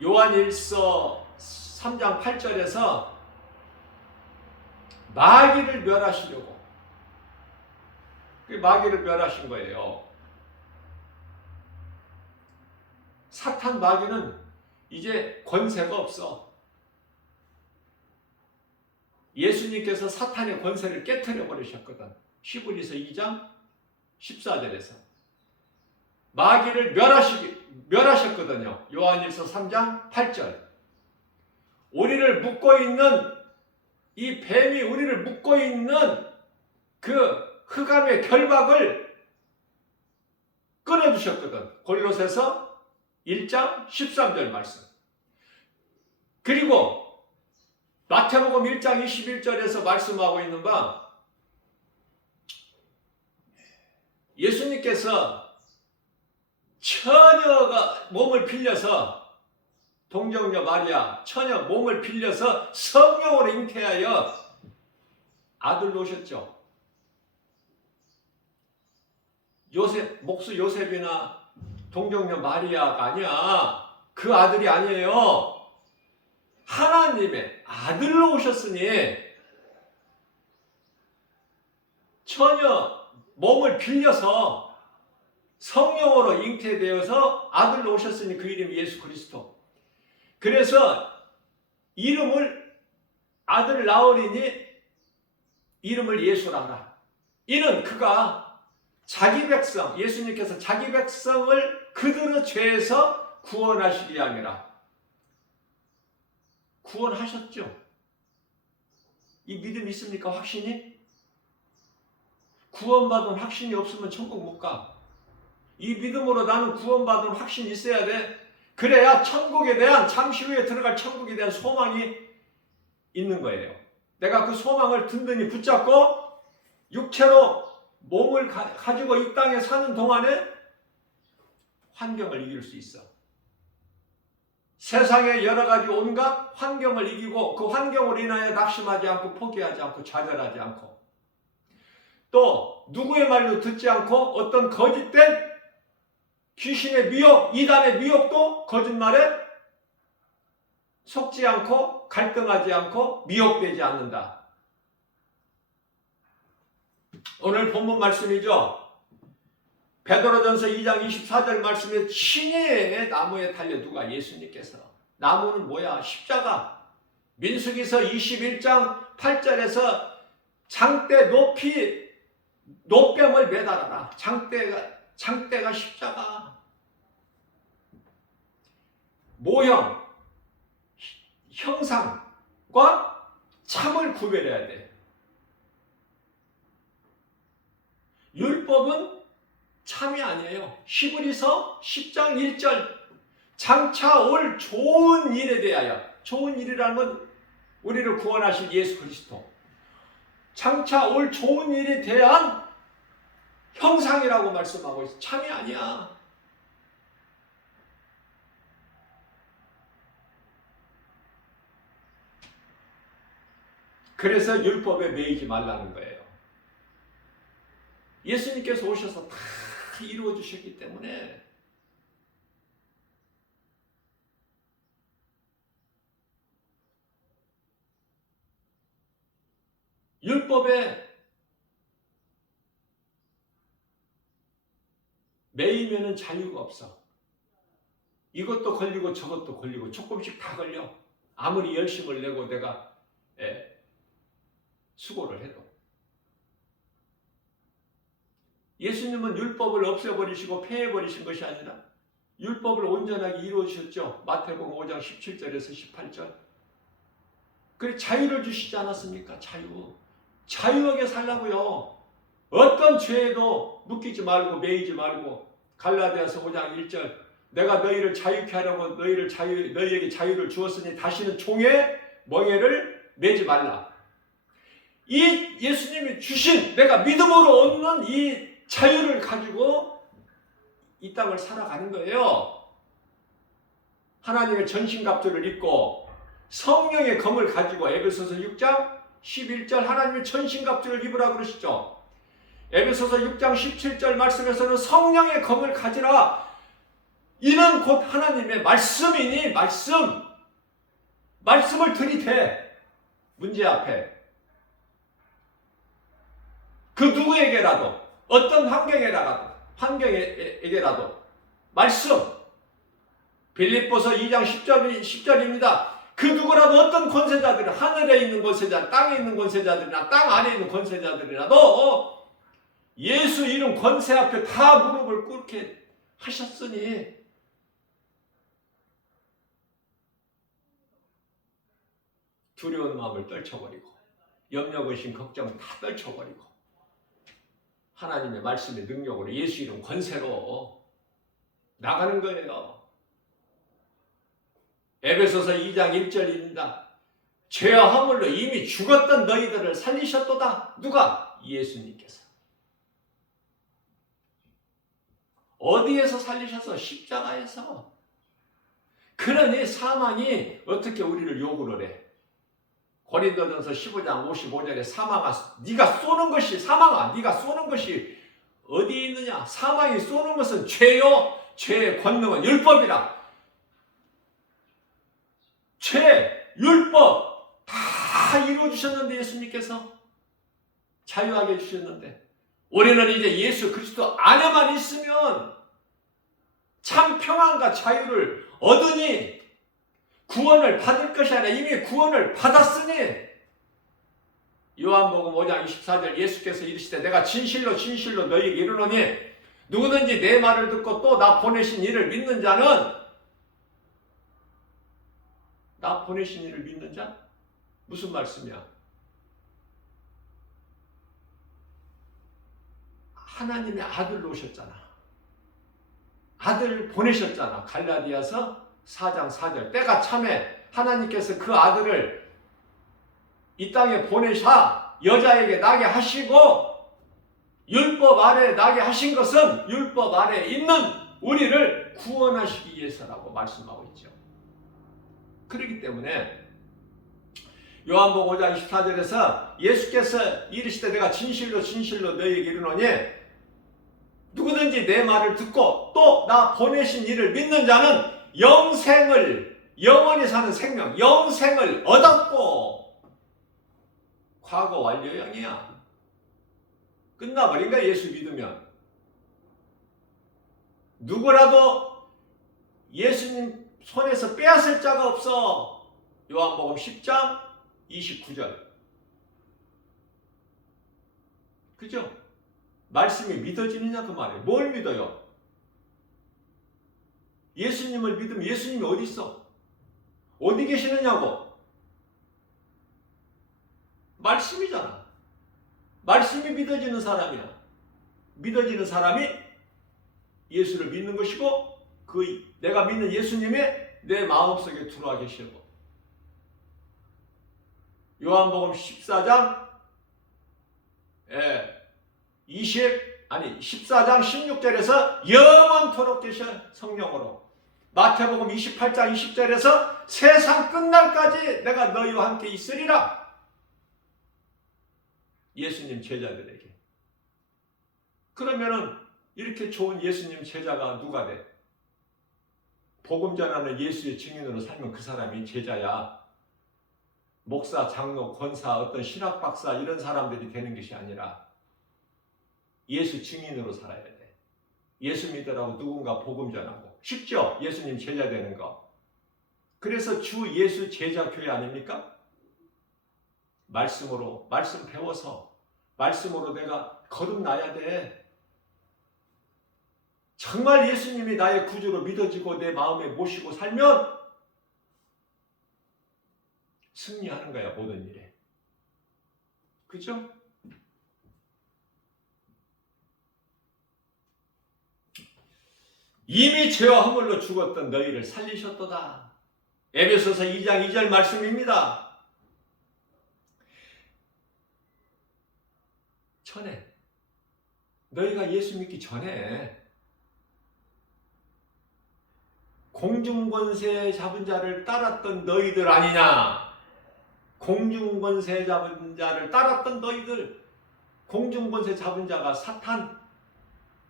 요한일서 3장 8절에서 마귀를 멸하시려고, 그 마귀를 멸하신 거예요. 사탄 마귀는 이제 권세가 없어. 예수님께서 사탄의 권세를 깨트려 버리셨거든. 히브리서 2장 14절에서 마귀를 멸하셨거든요. 요한일서 3장 8절. 우리를 묶고 있는 이 뱀이 우리를 묶고 있는 그 흑암의 결박을 끊어주셨거든. 골로새서 1장 13절 말씀. 그리고 마태복음 1장 21절에서 말씀하고 있는 바, 예수님께서 처녀가 몸을 빌려서, 동정녀 마리아 처녀 몸을 빌려서 성령으로 잉태하여 아들로 오셨죠. 목수 요셉이나 동정녀 마리아가 아니야. 그 아들이 아니에요. 하나님의 아들로 오셨으니, 처녀 몸을 빌려서 성령으로 잉태되어서 아들로 오셨으니 그 이름이 예수 그리스도. 그래서 이름을, 아들을 낳으리니 이름을 예수라 하라. 이는 그가 자기 백성, 예수님께서 자기 백성을 그들의 죄에서 구원하시기 위함이라. 구원하셨죠? 이 믿음 있습니까? 확신이? 구원받은 확신이 없으면 천국 못 가. 이 믿음으로 나는 구원받은 확신이 있어야 돼. 그래야 천국에 대한, 잠시 후에 들어갈 천국에 대한 소망이 있는 거예요. 내가 그 소망을 든든히 붙잡고 육체로 몸을 가지고 이 땅에 사는 동안에 환경을 이길 수 있어. 세상의 여러 가지 온갖 환경을 이기고 그 환경으로 인하여 낙심하지 않고 포기하지 않고 좌절하지 않고, 또 누구의 말도 듣지 않고 어떤 거짓된 귀신의 미혹, 이단의 미혹도 거짓말에 속지 않고 갈등하지 않고 미혹되지 않는다. 오늘 본문 말씀이죠. 베드로전서 2장 24절 말씀에 신의 나무에 달려 누가? 예수님께서. 나무는 뭐야? 십자가. 민수기서 21장 8절에서 장대 높이 노뱀을 매달아라. 장대가 장대가 십자가. 모형, 형상과 참을 구별해야 돼. 율법은 참이 아니에요. 히브리서 10장 1절 장차 올 좋은 일에 대하여, 좋은 일이라는 건 우리를 구원하신 예수 그리스도, 장차 올 좋은 일에 대한 형상이라고 말씀하고 있어요. 참이 아니야. 그래서 율법에 매이지 말라는 거예요. 예수님께서 오셔서 다 이루어 주셨기 때문에 율법에 매이면은 자유가 없어. 이것도 걸리고 저것도 걸리고 조금씩 다 걸려. 아무리 열심을 내고 내가 수고를 해도. 예수님은 율법을 없애버리시고 폐해버리신 것이 아니라 율법을 온전하게 이루어주셨죠. 마태복음 5장 17절에서 18절. 그래 자유를 주시지 않았습니까? 자유. 자유하게 살라고요. 어떤 죄에도 묶이지 말고 매이지 말고. 갈라디아서 5장 1절 내가 너희를 자유케 하려고 너희에게 자유를 주었으니 다시는 종의 멍에를 매지 말라. 이 예수님이 주신 내가 믿음으로 얻는 이 자유를 가지고 이 땅을 살아가는 거예요. 하나님의 전신갑주를 입고 성령의 검을 가지고 에베소서 6장 11절 하나님의 전신갑주를 입으라 그러시죠. 에베소서 6장 17절 말씀에서는 성령의 검을 가지라. 이는 곧 하나님의 말씀이니 말씀을 들이대. 문제 앞에 그 누구에게라도 어떤 환경에게라도 말씀. 빌립보서 2장 10절입니다. 그 누구라도 어떤 권세자들이 하늘에 있는 권세자, 땅에 있는 권세자들이나 땅 안에 있는 권세자들이라도 예수 이름 권세 앞에 다 무릎을 꿇게 하셨으니 두려운 마음을 떨쳐버리고 염려, 근심, 걱정 다 떨쳐버리고 하나님의 말씀의 능력으로 예수 이름 권세로 나가는 거예요. 에베소서 2장 1절입니다. 죄와 허물로 이미 죽었던 너희들을 살리셨도다. 누가? 예수님께서. 어디에서 살리셔서? 십자가에서. 그러니 사망이 어떻게 우리를 욕을 해? 고린도전서 15장 55절에 사망아 네가 쏘는 것이 어디에 있느냐? 사망이 쏘는 것은 죄요. 죄의 권능은 율법이라. 죄, 율법 다 이루어주셨는데 예수님께서 자유하게 해주셨는데 우리는 이제 예수 그리스도 안에만 있으면 참 평안과 자유를 얻으니 구원을 받을 것이 아니라 이미 구원을 받았으니 요한복음 5장 24절 예수께서 이르시되 내가 진실로 너희에게 이르노니 누구든지 내 말을 듣고 또 나 보내신 이를 믿는 자는 나 보내신 이를 믿는 자? 무슨 말씀이야? 하나님의 아들로 오셨잖아. 아들 보내셨잖아. 갈라디아서 4장 4절 때가 참에 하나님께서 그 아들을 이 땅에 보내사 여자에게 나게 하시고 율법 아래 나게 하신 것은 율법 아래 있는 우리를 구원하시기 위해서라고 말씀하고 있죠. 그렇기 때문에 요한복음 5장 24절에서 예수께서 이르시되 내가 진실로 너희에게 이르노니 누구든지 내 말을 듣고 또 나 보내신 이를 믿는 자는 영원히 사는 생명, 영생을 얻었고 과거 완료형이야. 끝나버린 거야. 예수 믿으면. 누구라도 예수님 손에서 빼앗을 자가 없어. 요한복음 10장 29절. 그죠? 말씀이 믿어지느냐 그 말이에요. 뭘 믿어요? 예수님을 믿으면 예수님이 어디 있어? 어디 계시느냐고? 말씀이잖아. 말씀이 믿어지는 사람이야. 믿어지는 사람이 예수를 믿는 것이고 그 내가 믿는 예수님이 내 마음속에 들어와 계시고 요한복음 14장 14장 16절에서 영원토록 계신 성령으로 마태복음 28장 20절에서 세상 끝날까지 내가 너희와 함께 있으리라. 예수님 제자들에게. 그러면은 이렇게 좋은 예수님 제자가 누가 돼? 복음 전하는 예수의 증인으로 살면 그 사람이 제자야. 목사, 장로, 권사, 어떤 신학 박사 이런 사람들이 되는 것이 아니라 예수 증인으로 살아야 돼. 예수 믿으라고 누군가 복음 전하고. 쉽죠? 예수님 제자 되는 거. 그래서 주 예수 제자 교회 아닙니까? 말씀으로, 말씀 배워서 말씀으로 내가 거듭나야 돼. 정말 예수님이 나의 구주로 믿어지고 내 마음에 모시고 살면 승리하는 거야, 모든 일에. 그죠? 이미 죄와 허물로 죽었던 너희를 살리셨도다. 에베소서 2장 2절 말씀입니다. 전에 너희가 예수 믿기 전에 공중권세 잡은 자를 따랐던 너희들 아니냐. 공중권세 잡은 자를 따랐던 너희들. 공중권세 잡은 자가 사탄,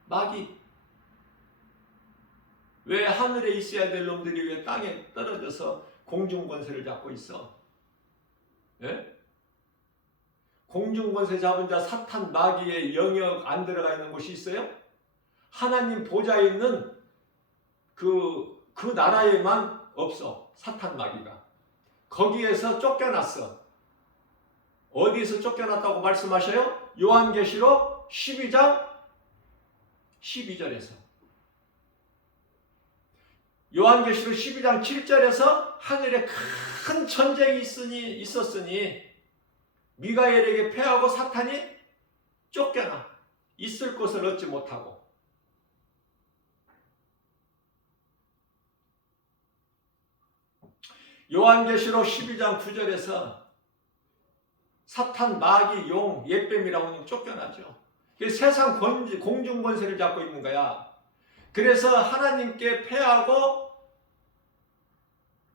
마귀. 왜 하늘에 있어야 될 놈들이 왜 땅에 떨어져서 공중권세를 잡고 있어? 예? 공중권세 잡은 자 사탄, 마귀의 영역 안 들어가 있는 곳이 있어요? 하나님 보좌에 있는 그 나라에만 없어. 사탄, 마귀가. 거기에서 쫓겨났어. 어디에서 쫓겨났다고 말씀하셔요? 요한계시록 12장 12절에서. 요한계시록 12장 7절에서 하늘에 큰 전쟁이 있었으니 미가엘에게 패하고 사탄이 쫓겨나. 있을 곳을 얻지 못하고. 요한계시록 12장 9절에서 사탄, 마귀, 용, 옛뱀이라고 쫓겨나죠. 세상 공중권세를 잡고 있는 거야. 그래서 하나님께 패하고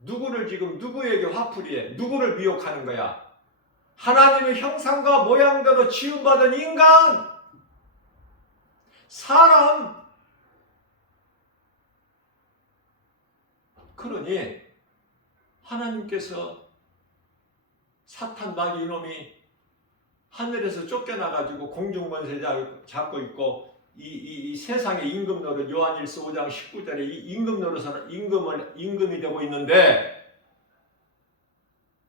누구를 지금 누구에게 화풀이해? 누구를 미혹하는 거야? 하나님의 형상과 모양대로 지음받은 인간, 사람. 그러니 하나님께서 사탄, 마귀 이놈이 하늘에서 쫓겨나가지고 공중권세 잡고 있고 이 세상의 임금 노릇 요한일서 5장 19절에 이 임금 노릇은 임금이 되고 있는데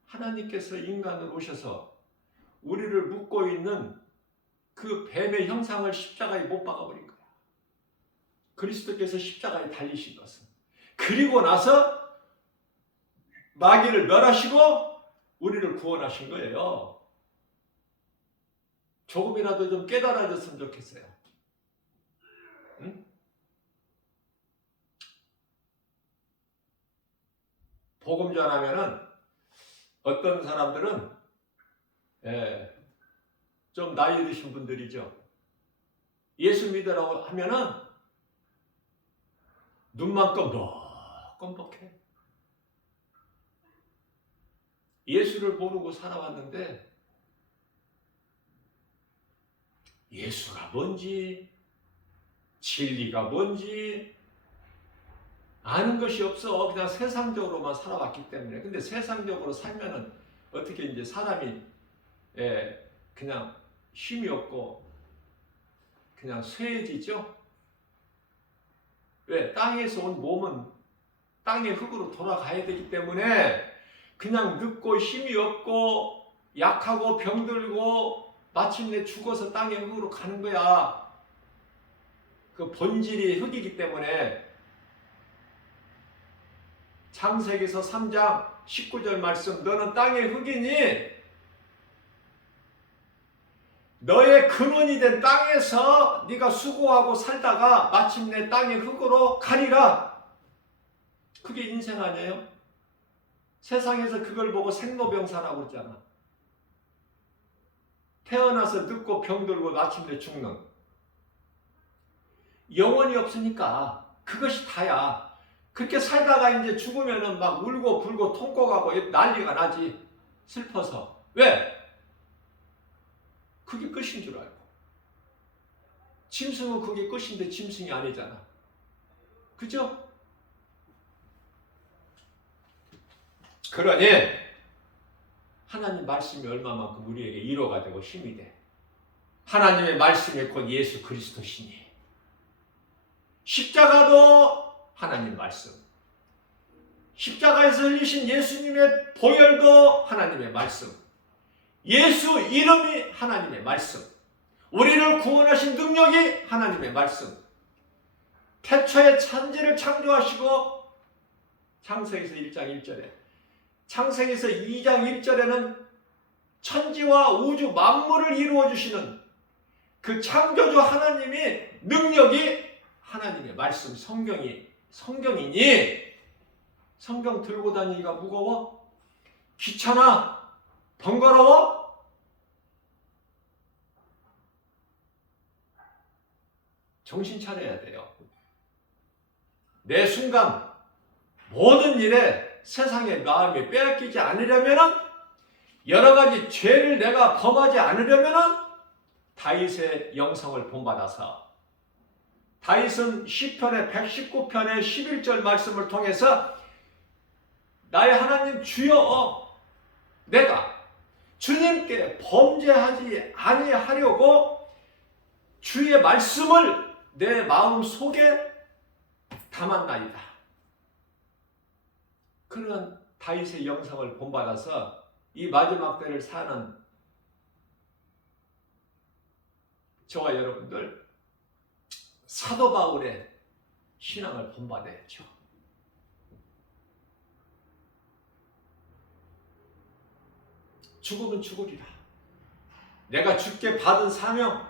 하나님께서 인간으로 오셔서 우리를 묶고 있는 그 뱀의 형상을 십자가에 못 박아버린 거야. 그리스도께서 십자가에 달리신 것은. 그리고 나서 마귀를 멸하시고 우리를 구원하신 거예요. 조금이라도 좀 깨달아졌으면 좋겠어요. 응? 복음 전하면은 어떤 사람들은 좀 나이 드신 분들이죠. 예수 믿으라고 하면은 눈만 껌뻑해. 예수를 모르고 살아왔는데 예수가 뭔지 진리가 뭔지 아는 것이 없어. 그냥 세상적으로만 살아왔기 때문에. 근데 세상적으로 살면은 어떻게 이제 사람이 그냥 힘이 없고 그냥 쇠해지죠. 왜? 땅에서 온 몸은 땅의 흙으로 돌아가야 되기 때문에 그냥 늙고 힘이 없고 약하고 병들고 마침내 죽어서 땅의 흙으로 가는 거야. 그 본질이 흙이기 때문에 창세기서 3장 19절 말씀, 너는 땅의 흙이니 너의 근원이 된 땅에서 네가 수고하고 살다가 마침내 땅의 흙으로 가리라. 그게 인생 아니에요? 세상에서 그걸 보고 생로병사라고 그러잖아. 태어나서 늙고 병들고 마침내 죽는. 영혼이 없으니까 그것이 다야. 그렇게 살다가 이제 죽으면은 막 울고 불고 통곡하고 난리가 나지. 슬퍼서. 왜? 그게 끝인 줄 알고. 짐승은 그게 끝인데 짐승이 아니잖아. 그죠? 그러니 하나님 말씀이 얼마만큼 우리에게 위로가 되고 힘이 돼. 하나님의 말씀이 곧 예수 그리스도시니. 십자가도 하나님 말씀. 십자가에서 흘리신 예수님의 보혈도 하나님의 말씀. 예수 이름이 하나님의 말씀. 우리를 구원하신 능력이 하나님의 말씀. 태초에 천지를 창조하시고 창세기서 1장 1절에 창세기서 2장 1절에는 천지와 우주 만물을 이루어주시는 그 창조주 하나님의 능력이 하나님의 말씀 성경이니 성경 들고 다니기가 무거워? 귀찮아? 번거로워? 정신 차려야 돼요. 매 순간 모든 일에 세상의 마음이 빼앗기지 않으려면 여러 가지 죄를 내가 범하지 않으려면 다윗의 영성을 본받아서 다윗은 시편의 119편의 11절 말씀을 통해서 나의 하나님 주여 내가 주님께 범죄하지 아니하려고 주의 말씀을 내 마음 속에 담았나이다. 그런 다윗의 영성을 본받아서 이 마지막 때를 사는 저와 여러분들 사도 바울의 신앙을 본받아야죠. 죽으면 죽으리라. 내가 주께 받은 사명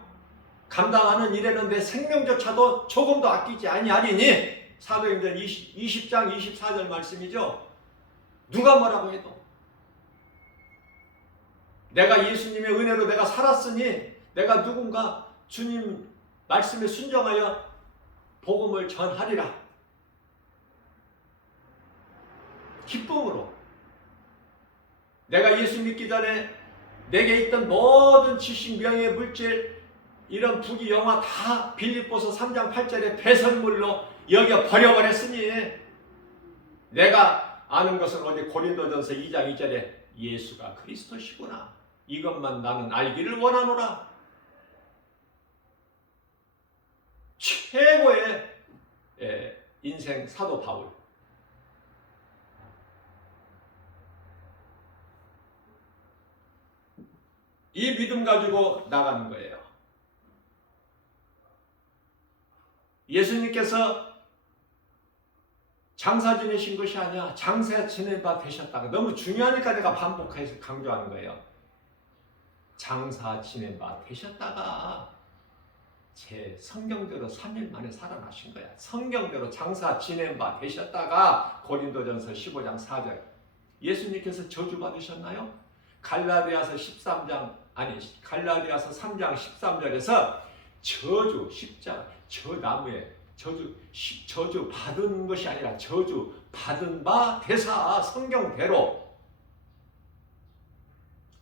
감당하는 일에는 내 생명조차도 조금도 아끼지 아니하리니. 사도행전 20장 24절 말씀이죠. 누가 뭐라고 해도 내가 예수님의 은혜로 내가 살았으니 내가 누군가 주님 말씀에 순종하여 복음을 전하리라. 기쁨으로. 내가 예수 믿기 전에 내게 있던 모든 지식, 명예, 물질, 이런 부귀, 영화 다 빌립보서 3장 8절에 배설물로 여겨 버려버렸으니 내가 아는 것은 어디 고린도전서 2장 2절에 예수가 그리스도시구나. 이것만 나는 알기를 원하노라. 최고의 인생 사도 바울. 이 믿음 가지고 나가는 거예요. 예수님께서 장사 지내신 것이 아니야. 장사 지낸 바 되셨다가. 너무 중요하니까 내가 반복해서 강조하는 거예요. 장사 지낸 바 되셨다가 제 성경대로 3일 만에 살아나신 거야. 성경대로 장사 지낸 바 되셨다가 고린도전서 15장 4절. 예수님께서 저주 받으셨나요? 갈라디아서 3장 13절에서 저주, 십자가, 저 나무에 저주 받은 것이 아니라 저주 받은 바 되사. 성경대로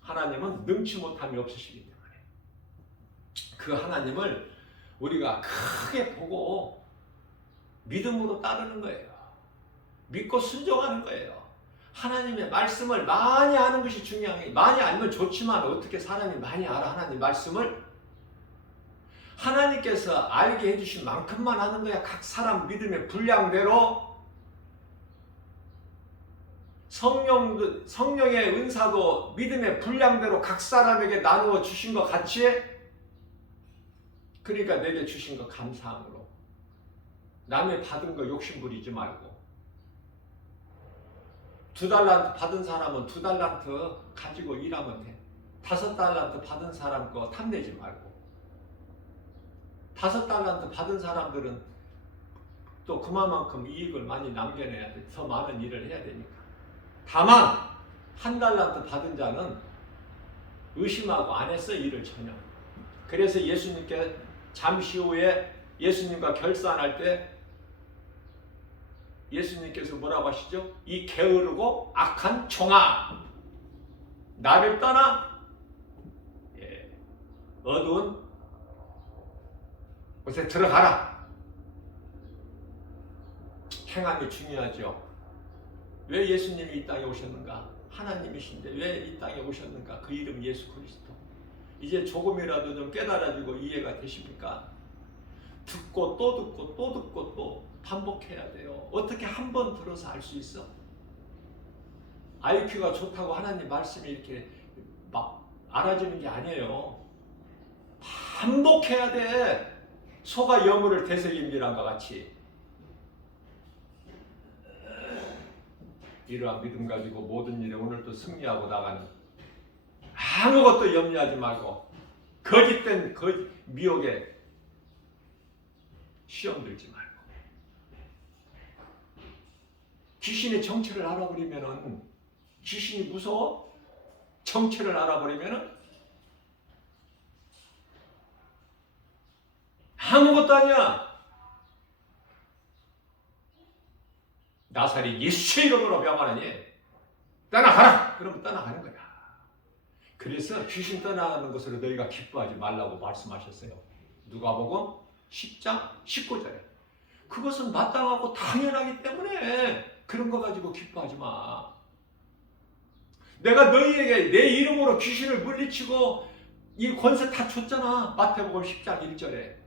하나님은 능치 못함이 없으시기 때문에 그 하나님을 우리가 크게 보고 믿음으로 따르는 거예요. 믿고 순종하는 거예요. 하나님의 말씀을 많이 아는 것이 중요한 게, 많이 알면 좋지만 어떻게 사람이 많이 알아 하나님 말씀을? 하나님께서 알게 해주신 만큼만 하는 거야. 각 사람 믿음의 분량대로. 성령의 은사도 믿음의 분량대로 각 사람에게 나누어 주신 것 같이. 그러니까 내게 주신 거 감사함으로 남의 받은 거 욕심 부리지 말고, 2달란트 받은 사람은 2달란트 가지고 일하면 돼. 5달란트 받은 사람 거 탐내지 말고, 5달란트 받은 사람들은 또 그만큼 이익을 많이 남겨내야 돼. 더 많은 일을 해야 되니까. 다만 1달란트 받은 자는 의심하고 안 했어, 일을 전혀. 그래서 예수님께 잠시 후에 예수님과 결산할 때 예수님께서 뭐라고 하시죠? 이 게으르고 악한 종아, 나를 떠나 어두운 곳에 들어가라. 행함이 중요하죠. 왜 예수님이 이 땅에 오셨는가? 하나님이신데 왜 이 땅에 오셨는가? 그 이름 예수 그리스도. 이제 조금이라도 좀 깨달아지고 이해가 되십니까? 듣고 또 듣고 또 듣고 또 반복해야 돼요. 어떻게 한 번 들어서 알 수 있어? IQ가 좋다고 하나님 말씀이 이렇게 막 알아지는 게 아니에요. 반복해야 돼. 소가 여물을 되새김질한 것 같이. 이러한 믿음 가지고 모든 일에 오늘도 승리하고 나가는, 아무것도 염려하지 말고 거짓된 미혹에 시험 들지 말고, 귀신의 정체를 알아버리면은, 귀신이 무서워? 정체를 알아버리면은 아무것도 아니야. 나사렛 예수의 이름으로 명하노니 떠나가라. 그러면 떠나가는 거야. 그래서 귀신 떠나가는 것으로 너희가 기뻐하지 말라고 말씀하셨어요. 누가복음 10장 19절에. 그것은 마땅하고 당연하기 때문에 그런 거 가지고 기뻐하지 마. 내가 너희에게 내 이름으로 귀신을 물리치고 이 권세 다 줬잖아. 마태복음 10장 1절에.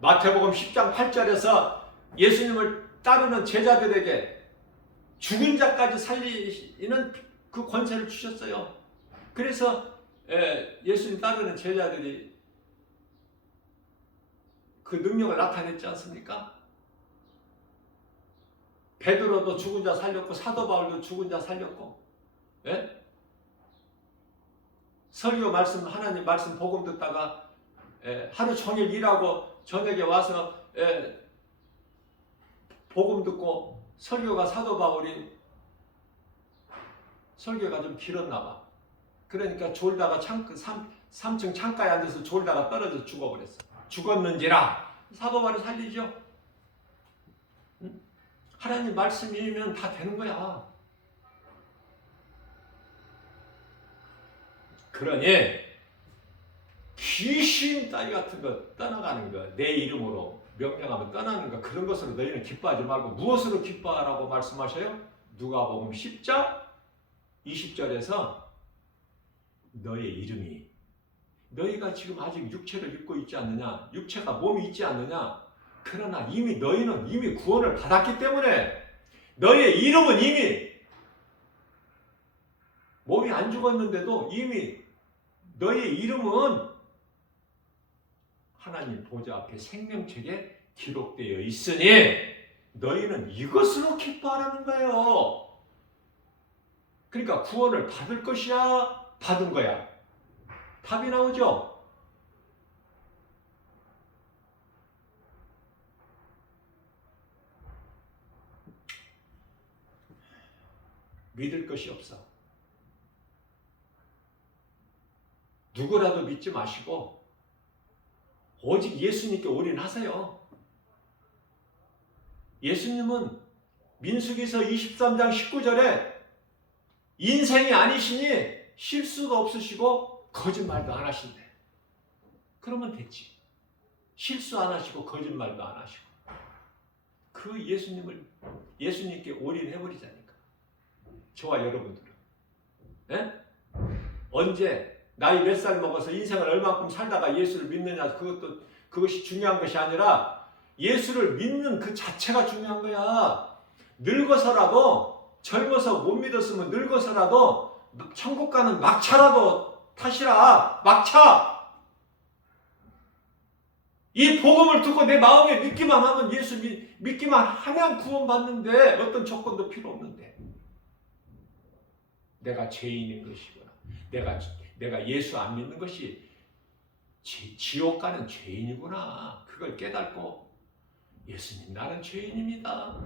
마태복음 10장 8절에서 예수님을 따르는 제자들에게 죽은 자까지 살리는 그 권세를 주셨어요. 그래서 예수님 따르는 제자들이 그 능력을 나타냈지 않습니까? 베드로도 죽은 자 살렸고, 사도 바울도 죽은 자 살렸고, 설교 말씀, 하나님 말씀 복음 듣다가 하루 종일 일하고 저녁에 와서 복음 듣고, 설교가 사도 바울이 설교가 좀 길었나 봐. 그러니까 졸다가 3층 창가에 앉아서 졸다가 떨어져 죽어버렸어. 죽었는지라 사도 바울이 살리죠. 응? 하나님 말씀이면 다 되는 거야. 그러니 귀신 따위 같은 거 떠나가는 거, 내 이름으로 명령하면 떠나는 거, 그런 것으로 너희는 기뻐하지 말고 무엇으로 기뻐하라고 말씀하셔요? 누가복음 10장 20절에서 너의 이름이, 너희가 지금 아직 육체를 입고 있지 않느냐? 육체가 몸이 있지 않느냐? 그러나 이미 너희는 이미 구원을 받았기 때문에 너의 이름은 이미, 몸이 안 죽었는데도 이미 너의 이름은 하나님 보좌 앞에 생명책에 기록되어 있으니 너희는 이것으로 기뻐하라는 거예요. 그러니까 구원을 받을 것이야, 받은 거야? 답이 나오죠? 믿을 것이 없어. 누구라도 믿지 마시고 오직 예수님께 올인하세요. 예수님은 민수기서 23장 19절에 인생이 아니시니 실수도 없으시고 거짓말도 안 하신대. 그러면 됐지. 실수 안 하시고 거짓말도 안 하시고 그 예수님께 올인해버리자니까. 저와 여러분들은. 네? 언제 나이 몇 살 먹어서 인생을 얼만큼 살다가 예수를 믿느냐, 그것이 중요한 것이 아니라 예수를 믿는 그 자체가 중요한 거야. 늙어서라도, 젊어서 못 믿었으면 늙어서라도 천국 가는 막차라도 타시라. 막차! 이 복음을 듣고 내 마음에 믿기만 하면 예수 믿기만 하면 구원받는데 어떤 조건도 필요 없는데 내가 죄인인 것이구나. 내가 예수 안 믿는 것이 지옥 가는 죄인이구나. 그걸 깨닫고 예수님 나는 죄인입니다.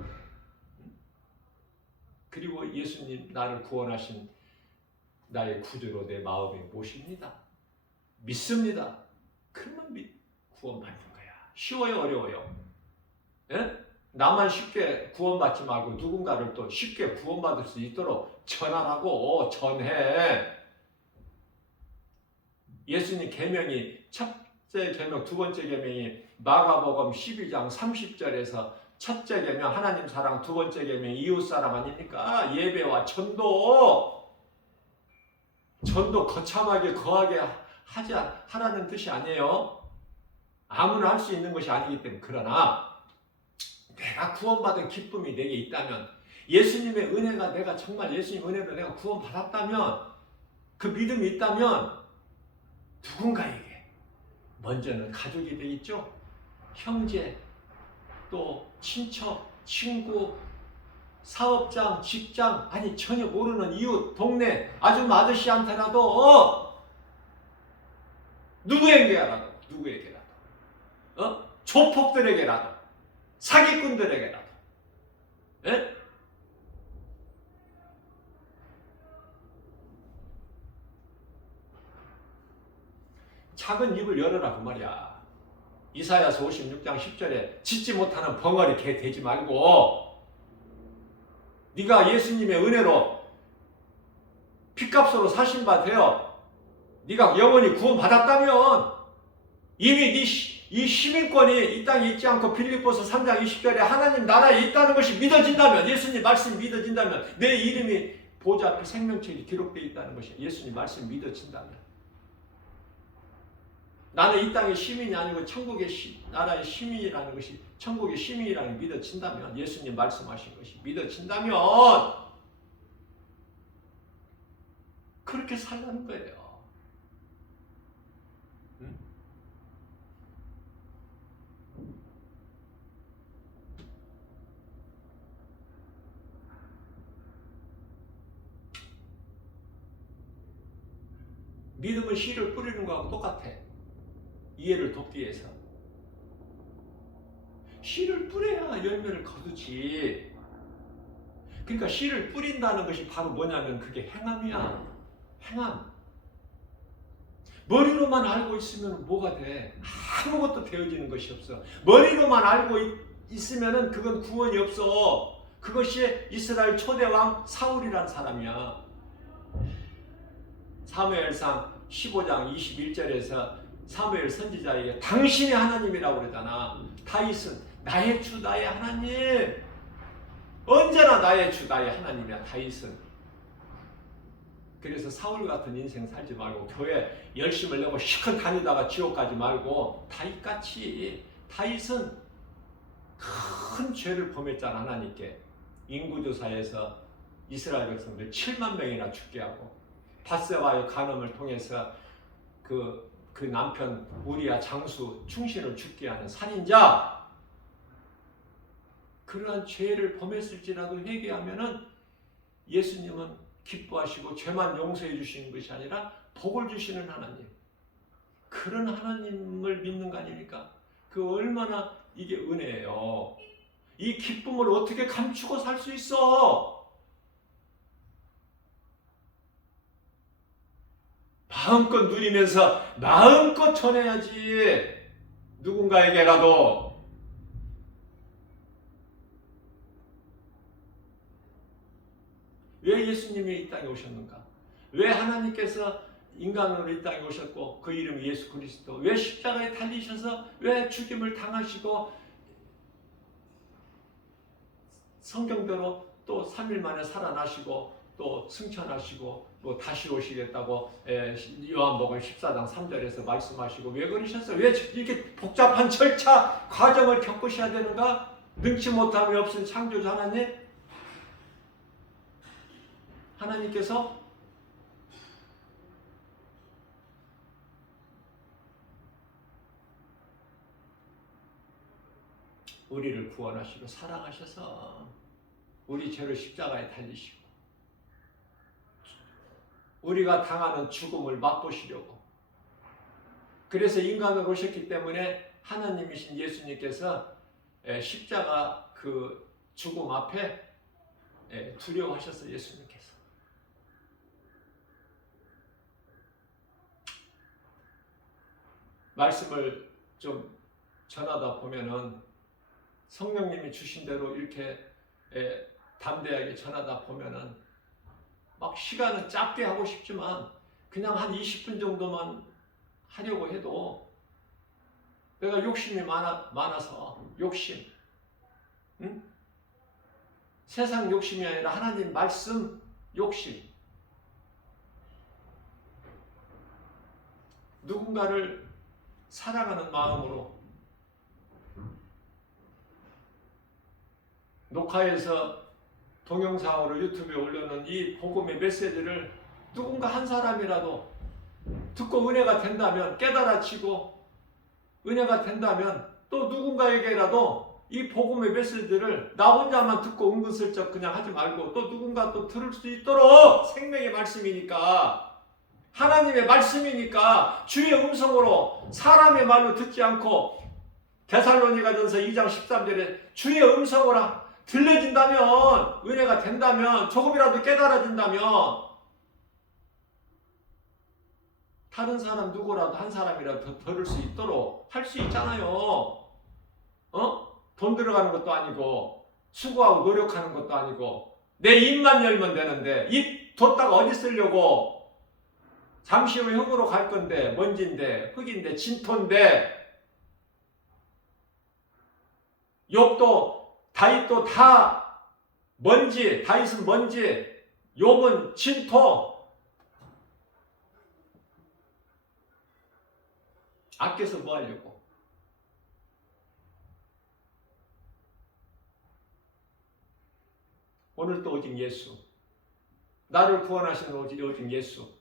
그리고 예수님 나를 구원하신 나의 구주로 내 마음에 모십니다. 믿습니다. 그러면 구원받는 거야. 쉬워요, 어려워요? 예? 나만 쉽게 구원받지 말고 누군가를 또 쉽게 구원받을 수 있도록 전하라고 전해. 예수님 계명이 첫째 계명, 두 번째 계명이 마가복음 12장 30절에서 첫째 계명 하나님 사랑, 두 번째 계명 이웃 사랑 아닙니까? 예배와 전도 거참하게 거하게 하라는 뜻이 아니에요. 아무나 할 수 있는 것이 아니기 때문에. 그러나 내가 구원받은 기쁨이 내게 있다면, 예수님의 은혜가 내가 정말 예수님 은혜로 내가 구원받았다면, 그 믿음이 있다면 누군가에게, 먼저는 가족이 되겠죠. 형제, 또 친척, 친구, 사업장, 직장, 아니 전혀 모르는 이웃, 동네 아줌 아저씨한테라도 누구에게라도 조폭들에게라도 사기꾼들에게라도 예? 작은 입을 열어라 그 말이야. 이사야서 56장 10절에 짖지 못하는 벙어리 개 되지 말고, 네가 예수님의 은혜로 핏값으로 사신 바 되어 네가 영원히 구원받았다면, 이미 이 시민권이 이 땅에 있지 않고 빌립보서 3장 20절에 하나님 나라에 있다는 것이 믿어진다면, 예수님 말씀이 믿어진다면, 내 이름이 보좌 앞에 생명책이 기록되어 있다는 것이 예수님 말씀이 믿어진다면, 나는 이 땅의 시민이 아니고 천국의 나라의 시민이라는 것이, 천국의 시민이라는 게 믿어진다면, 예수님 말씀하신 것이 믿어진다면 그렇게 살라는 거예요. 응? 믿음은 씨를 뿌리는 거하고 똑같아. 이해를 돕기 위해서 씨를 뿌려야 열매를 거두지. 그러니까 씨를 뿌린다는 것이 바로 뭐냐면 그게 행함이야. 행함. 머리로만 알고 있으면 뭐가 돼? 아무것도 되어지는 것이 없어. 머리로만 알고 있으면 그건 구원이 없어. 그것이 이스라엘 초대왕 사울이라는 사람이야. 사무엘상 15장 21절에서 사무엘 선지자에게 당신이 하나님이라고 그러잖아. 다윗은 나의 주 나의 하나님, 언제나 나의 주 나의 하나님이야 다윗은. 그래서 사울 같은 인생 살지 말고 교회 열심을 내고 시컷 다니다가 지옥 가지 말고 다윗같이. 다윗은 큰 죄를 범했잖아. 하나님께 인구조사에서 이스라엘 백성들 7만 명이나 죽게 하고, 밧세바의 간음을 통해서 그 남편 우리아 장수 충신을 죽게 하는 살인자. 그러한 죄를 범했을지라도 회개하면은 예수님은 기뻐하시고 죄만 용서해 주시는 것이 아니라 복을 주시는 하나님, 그런 하나님을 믿는 거 아닙니까? 그 얼마나 이게 은혜예요. 이 기쁨을 어떻게 감추고 살 수 있어? 마음껏 누리면서 마음껏 전해야지. 누군가에게라도. 왜 예수님이 이 땅에 오셨는가? 왜 하나님께서 인간으로 이 땅에 오셨고 그 이름이 예수 그리스도, 왜 십자가에 달리셔서 왜 죽임을 당하시고 성경대로 또 3일 만에 살아나시고 또 승천하시고 또 다시 오시겠다고 요한복음 14장 3절에서 말씀하시고, 왜 그러셨어요? 왜 이렇게 복잡한 절차 과정을 겪으셔야 되는가? 능치 못함이 없은 창조주 하나님께서 우리를 구원하시고 사랑하셔서 우리 죄를 십자가에 달리시고 우리가 당하는 죽음을 맛보시려고, 그래서 인간으로 오셨기 때문에 하나님이신 예수님께서 십자가 그 죽음 앞에 두려워하셨어요. 예수님께서. 말씀을 좀 전하다 보면은 성령님이 주신 대로 이렇게 담대하게 전하다 보면은 막 시간은 짧게 하고 싶지만 그냥 한 20분 정도만 하려고 해도 내가 욕심이 많아서 욕심, 응? 세상 욕심이 아니라 하나님 말씀 욕심, 누군가를 사랑하는 마음으로 녹화해서 동영상으로 유튜브에 올려놓은 이 복음의 메시지를 누군가 한 사람이라도 듣고 은혜가 된다면, 깨달아지고 은혜가 된다면 또 누군가에게라도 이 복음의 메시지를 나 혼자만 듣고 은근슬쩍 그냥 하지 말고 또 누군가 또 들을 수 있도록, 생명의 말씀이니까, 하나님의 말씀이니까 주의 음성으로, 사람의 말로 듣지 않고, 데살로니가전서 2장 13절에 주의 음성으로 들려진다면, 은혜가 된다면, 조금이라도 깨달아진다면 다른 사람 누구라도 한 사람이라도 들을 수 있도록 할 수 있잖아요. 돈 들어가는 것도 아니고 수고하고 노력하는 것도 아니고 내 입만 열면 되는데, 입 뒀다가 어디 쓰려고? 잠시 후에 흙으로 갈 건데, 먼지인데, 흙인데, 진토인데. 욥도 다윗도 다 먼지, 다윗은 먼지, 욥은 진토. 아껴서 뭐 하려고? 오늘도 오직 예수, 나를 구원하시는 오직 예수.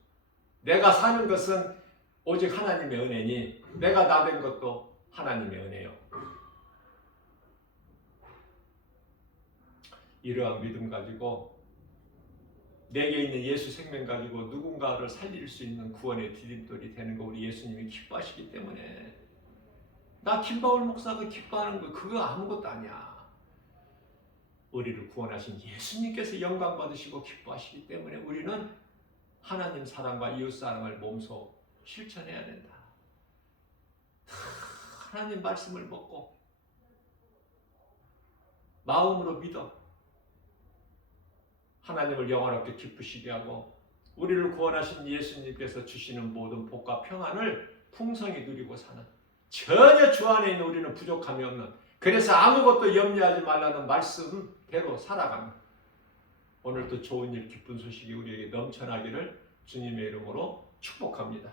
내가 사는 것은 오직 하나님의 은혜니 내가 나 된 것도 하나님의 은혜요. 이러한 믿음 가지고, 내게 있는 예수 생명 가지고 누군가를 살릴 수 있는 구원의 디딤돌이 되는 거 우리 예수님이 기뻐하시기 때문에, 나 김바울 목사가 기뻐하는 거 그거 아무것도 아니야. 우리를 구원하신 예수님께서 영광 받으시고 기뻐하시기 때문에 우리는 하나님 사랑과 이웃 사랑을 몸소 실천해야 된다. 하나님 말씀을 먹고 마음으로 믿어 하나님을 영원하게 기쁘시게 하고, 우리를 구원하신 예수님께서 주시는 모든 복과 평안을 풍성히 누리고 사는, 전혀 주 안에 있는 우리는 부족함이 없는, 그래서 아무것도 염려하지 말라는 말씀대로 살아가는, 오늘도 좋은 일, 기쁜 소식이 우리에게 넘쳐나기를 주님의 이름으로 축복합니다.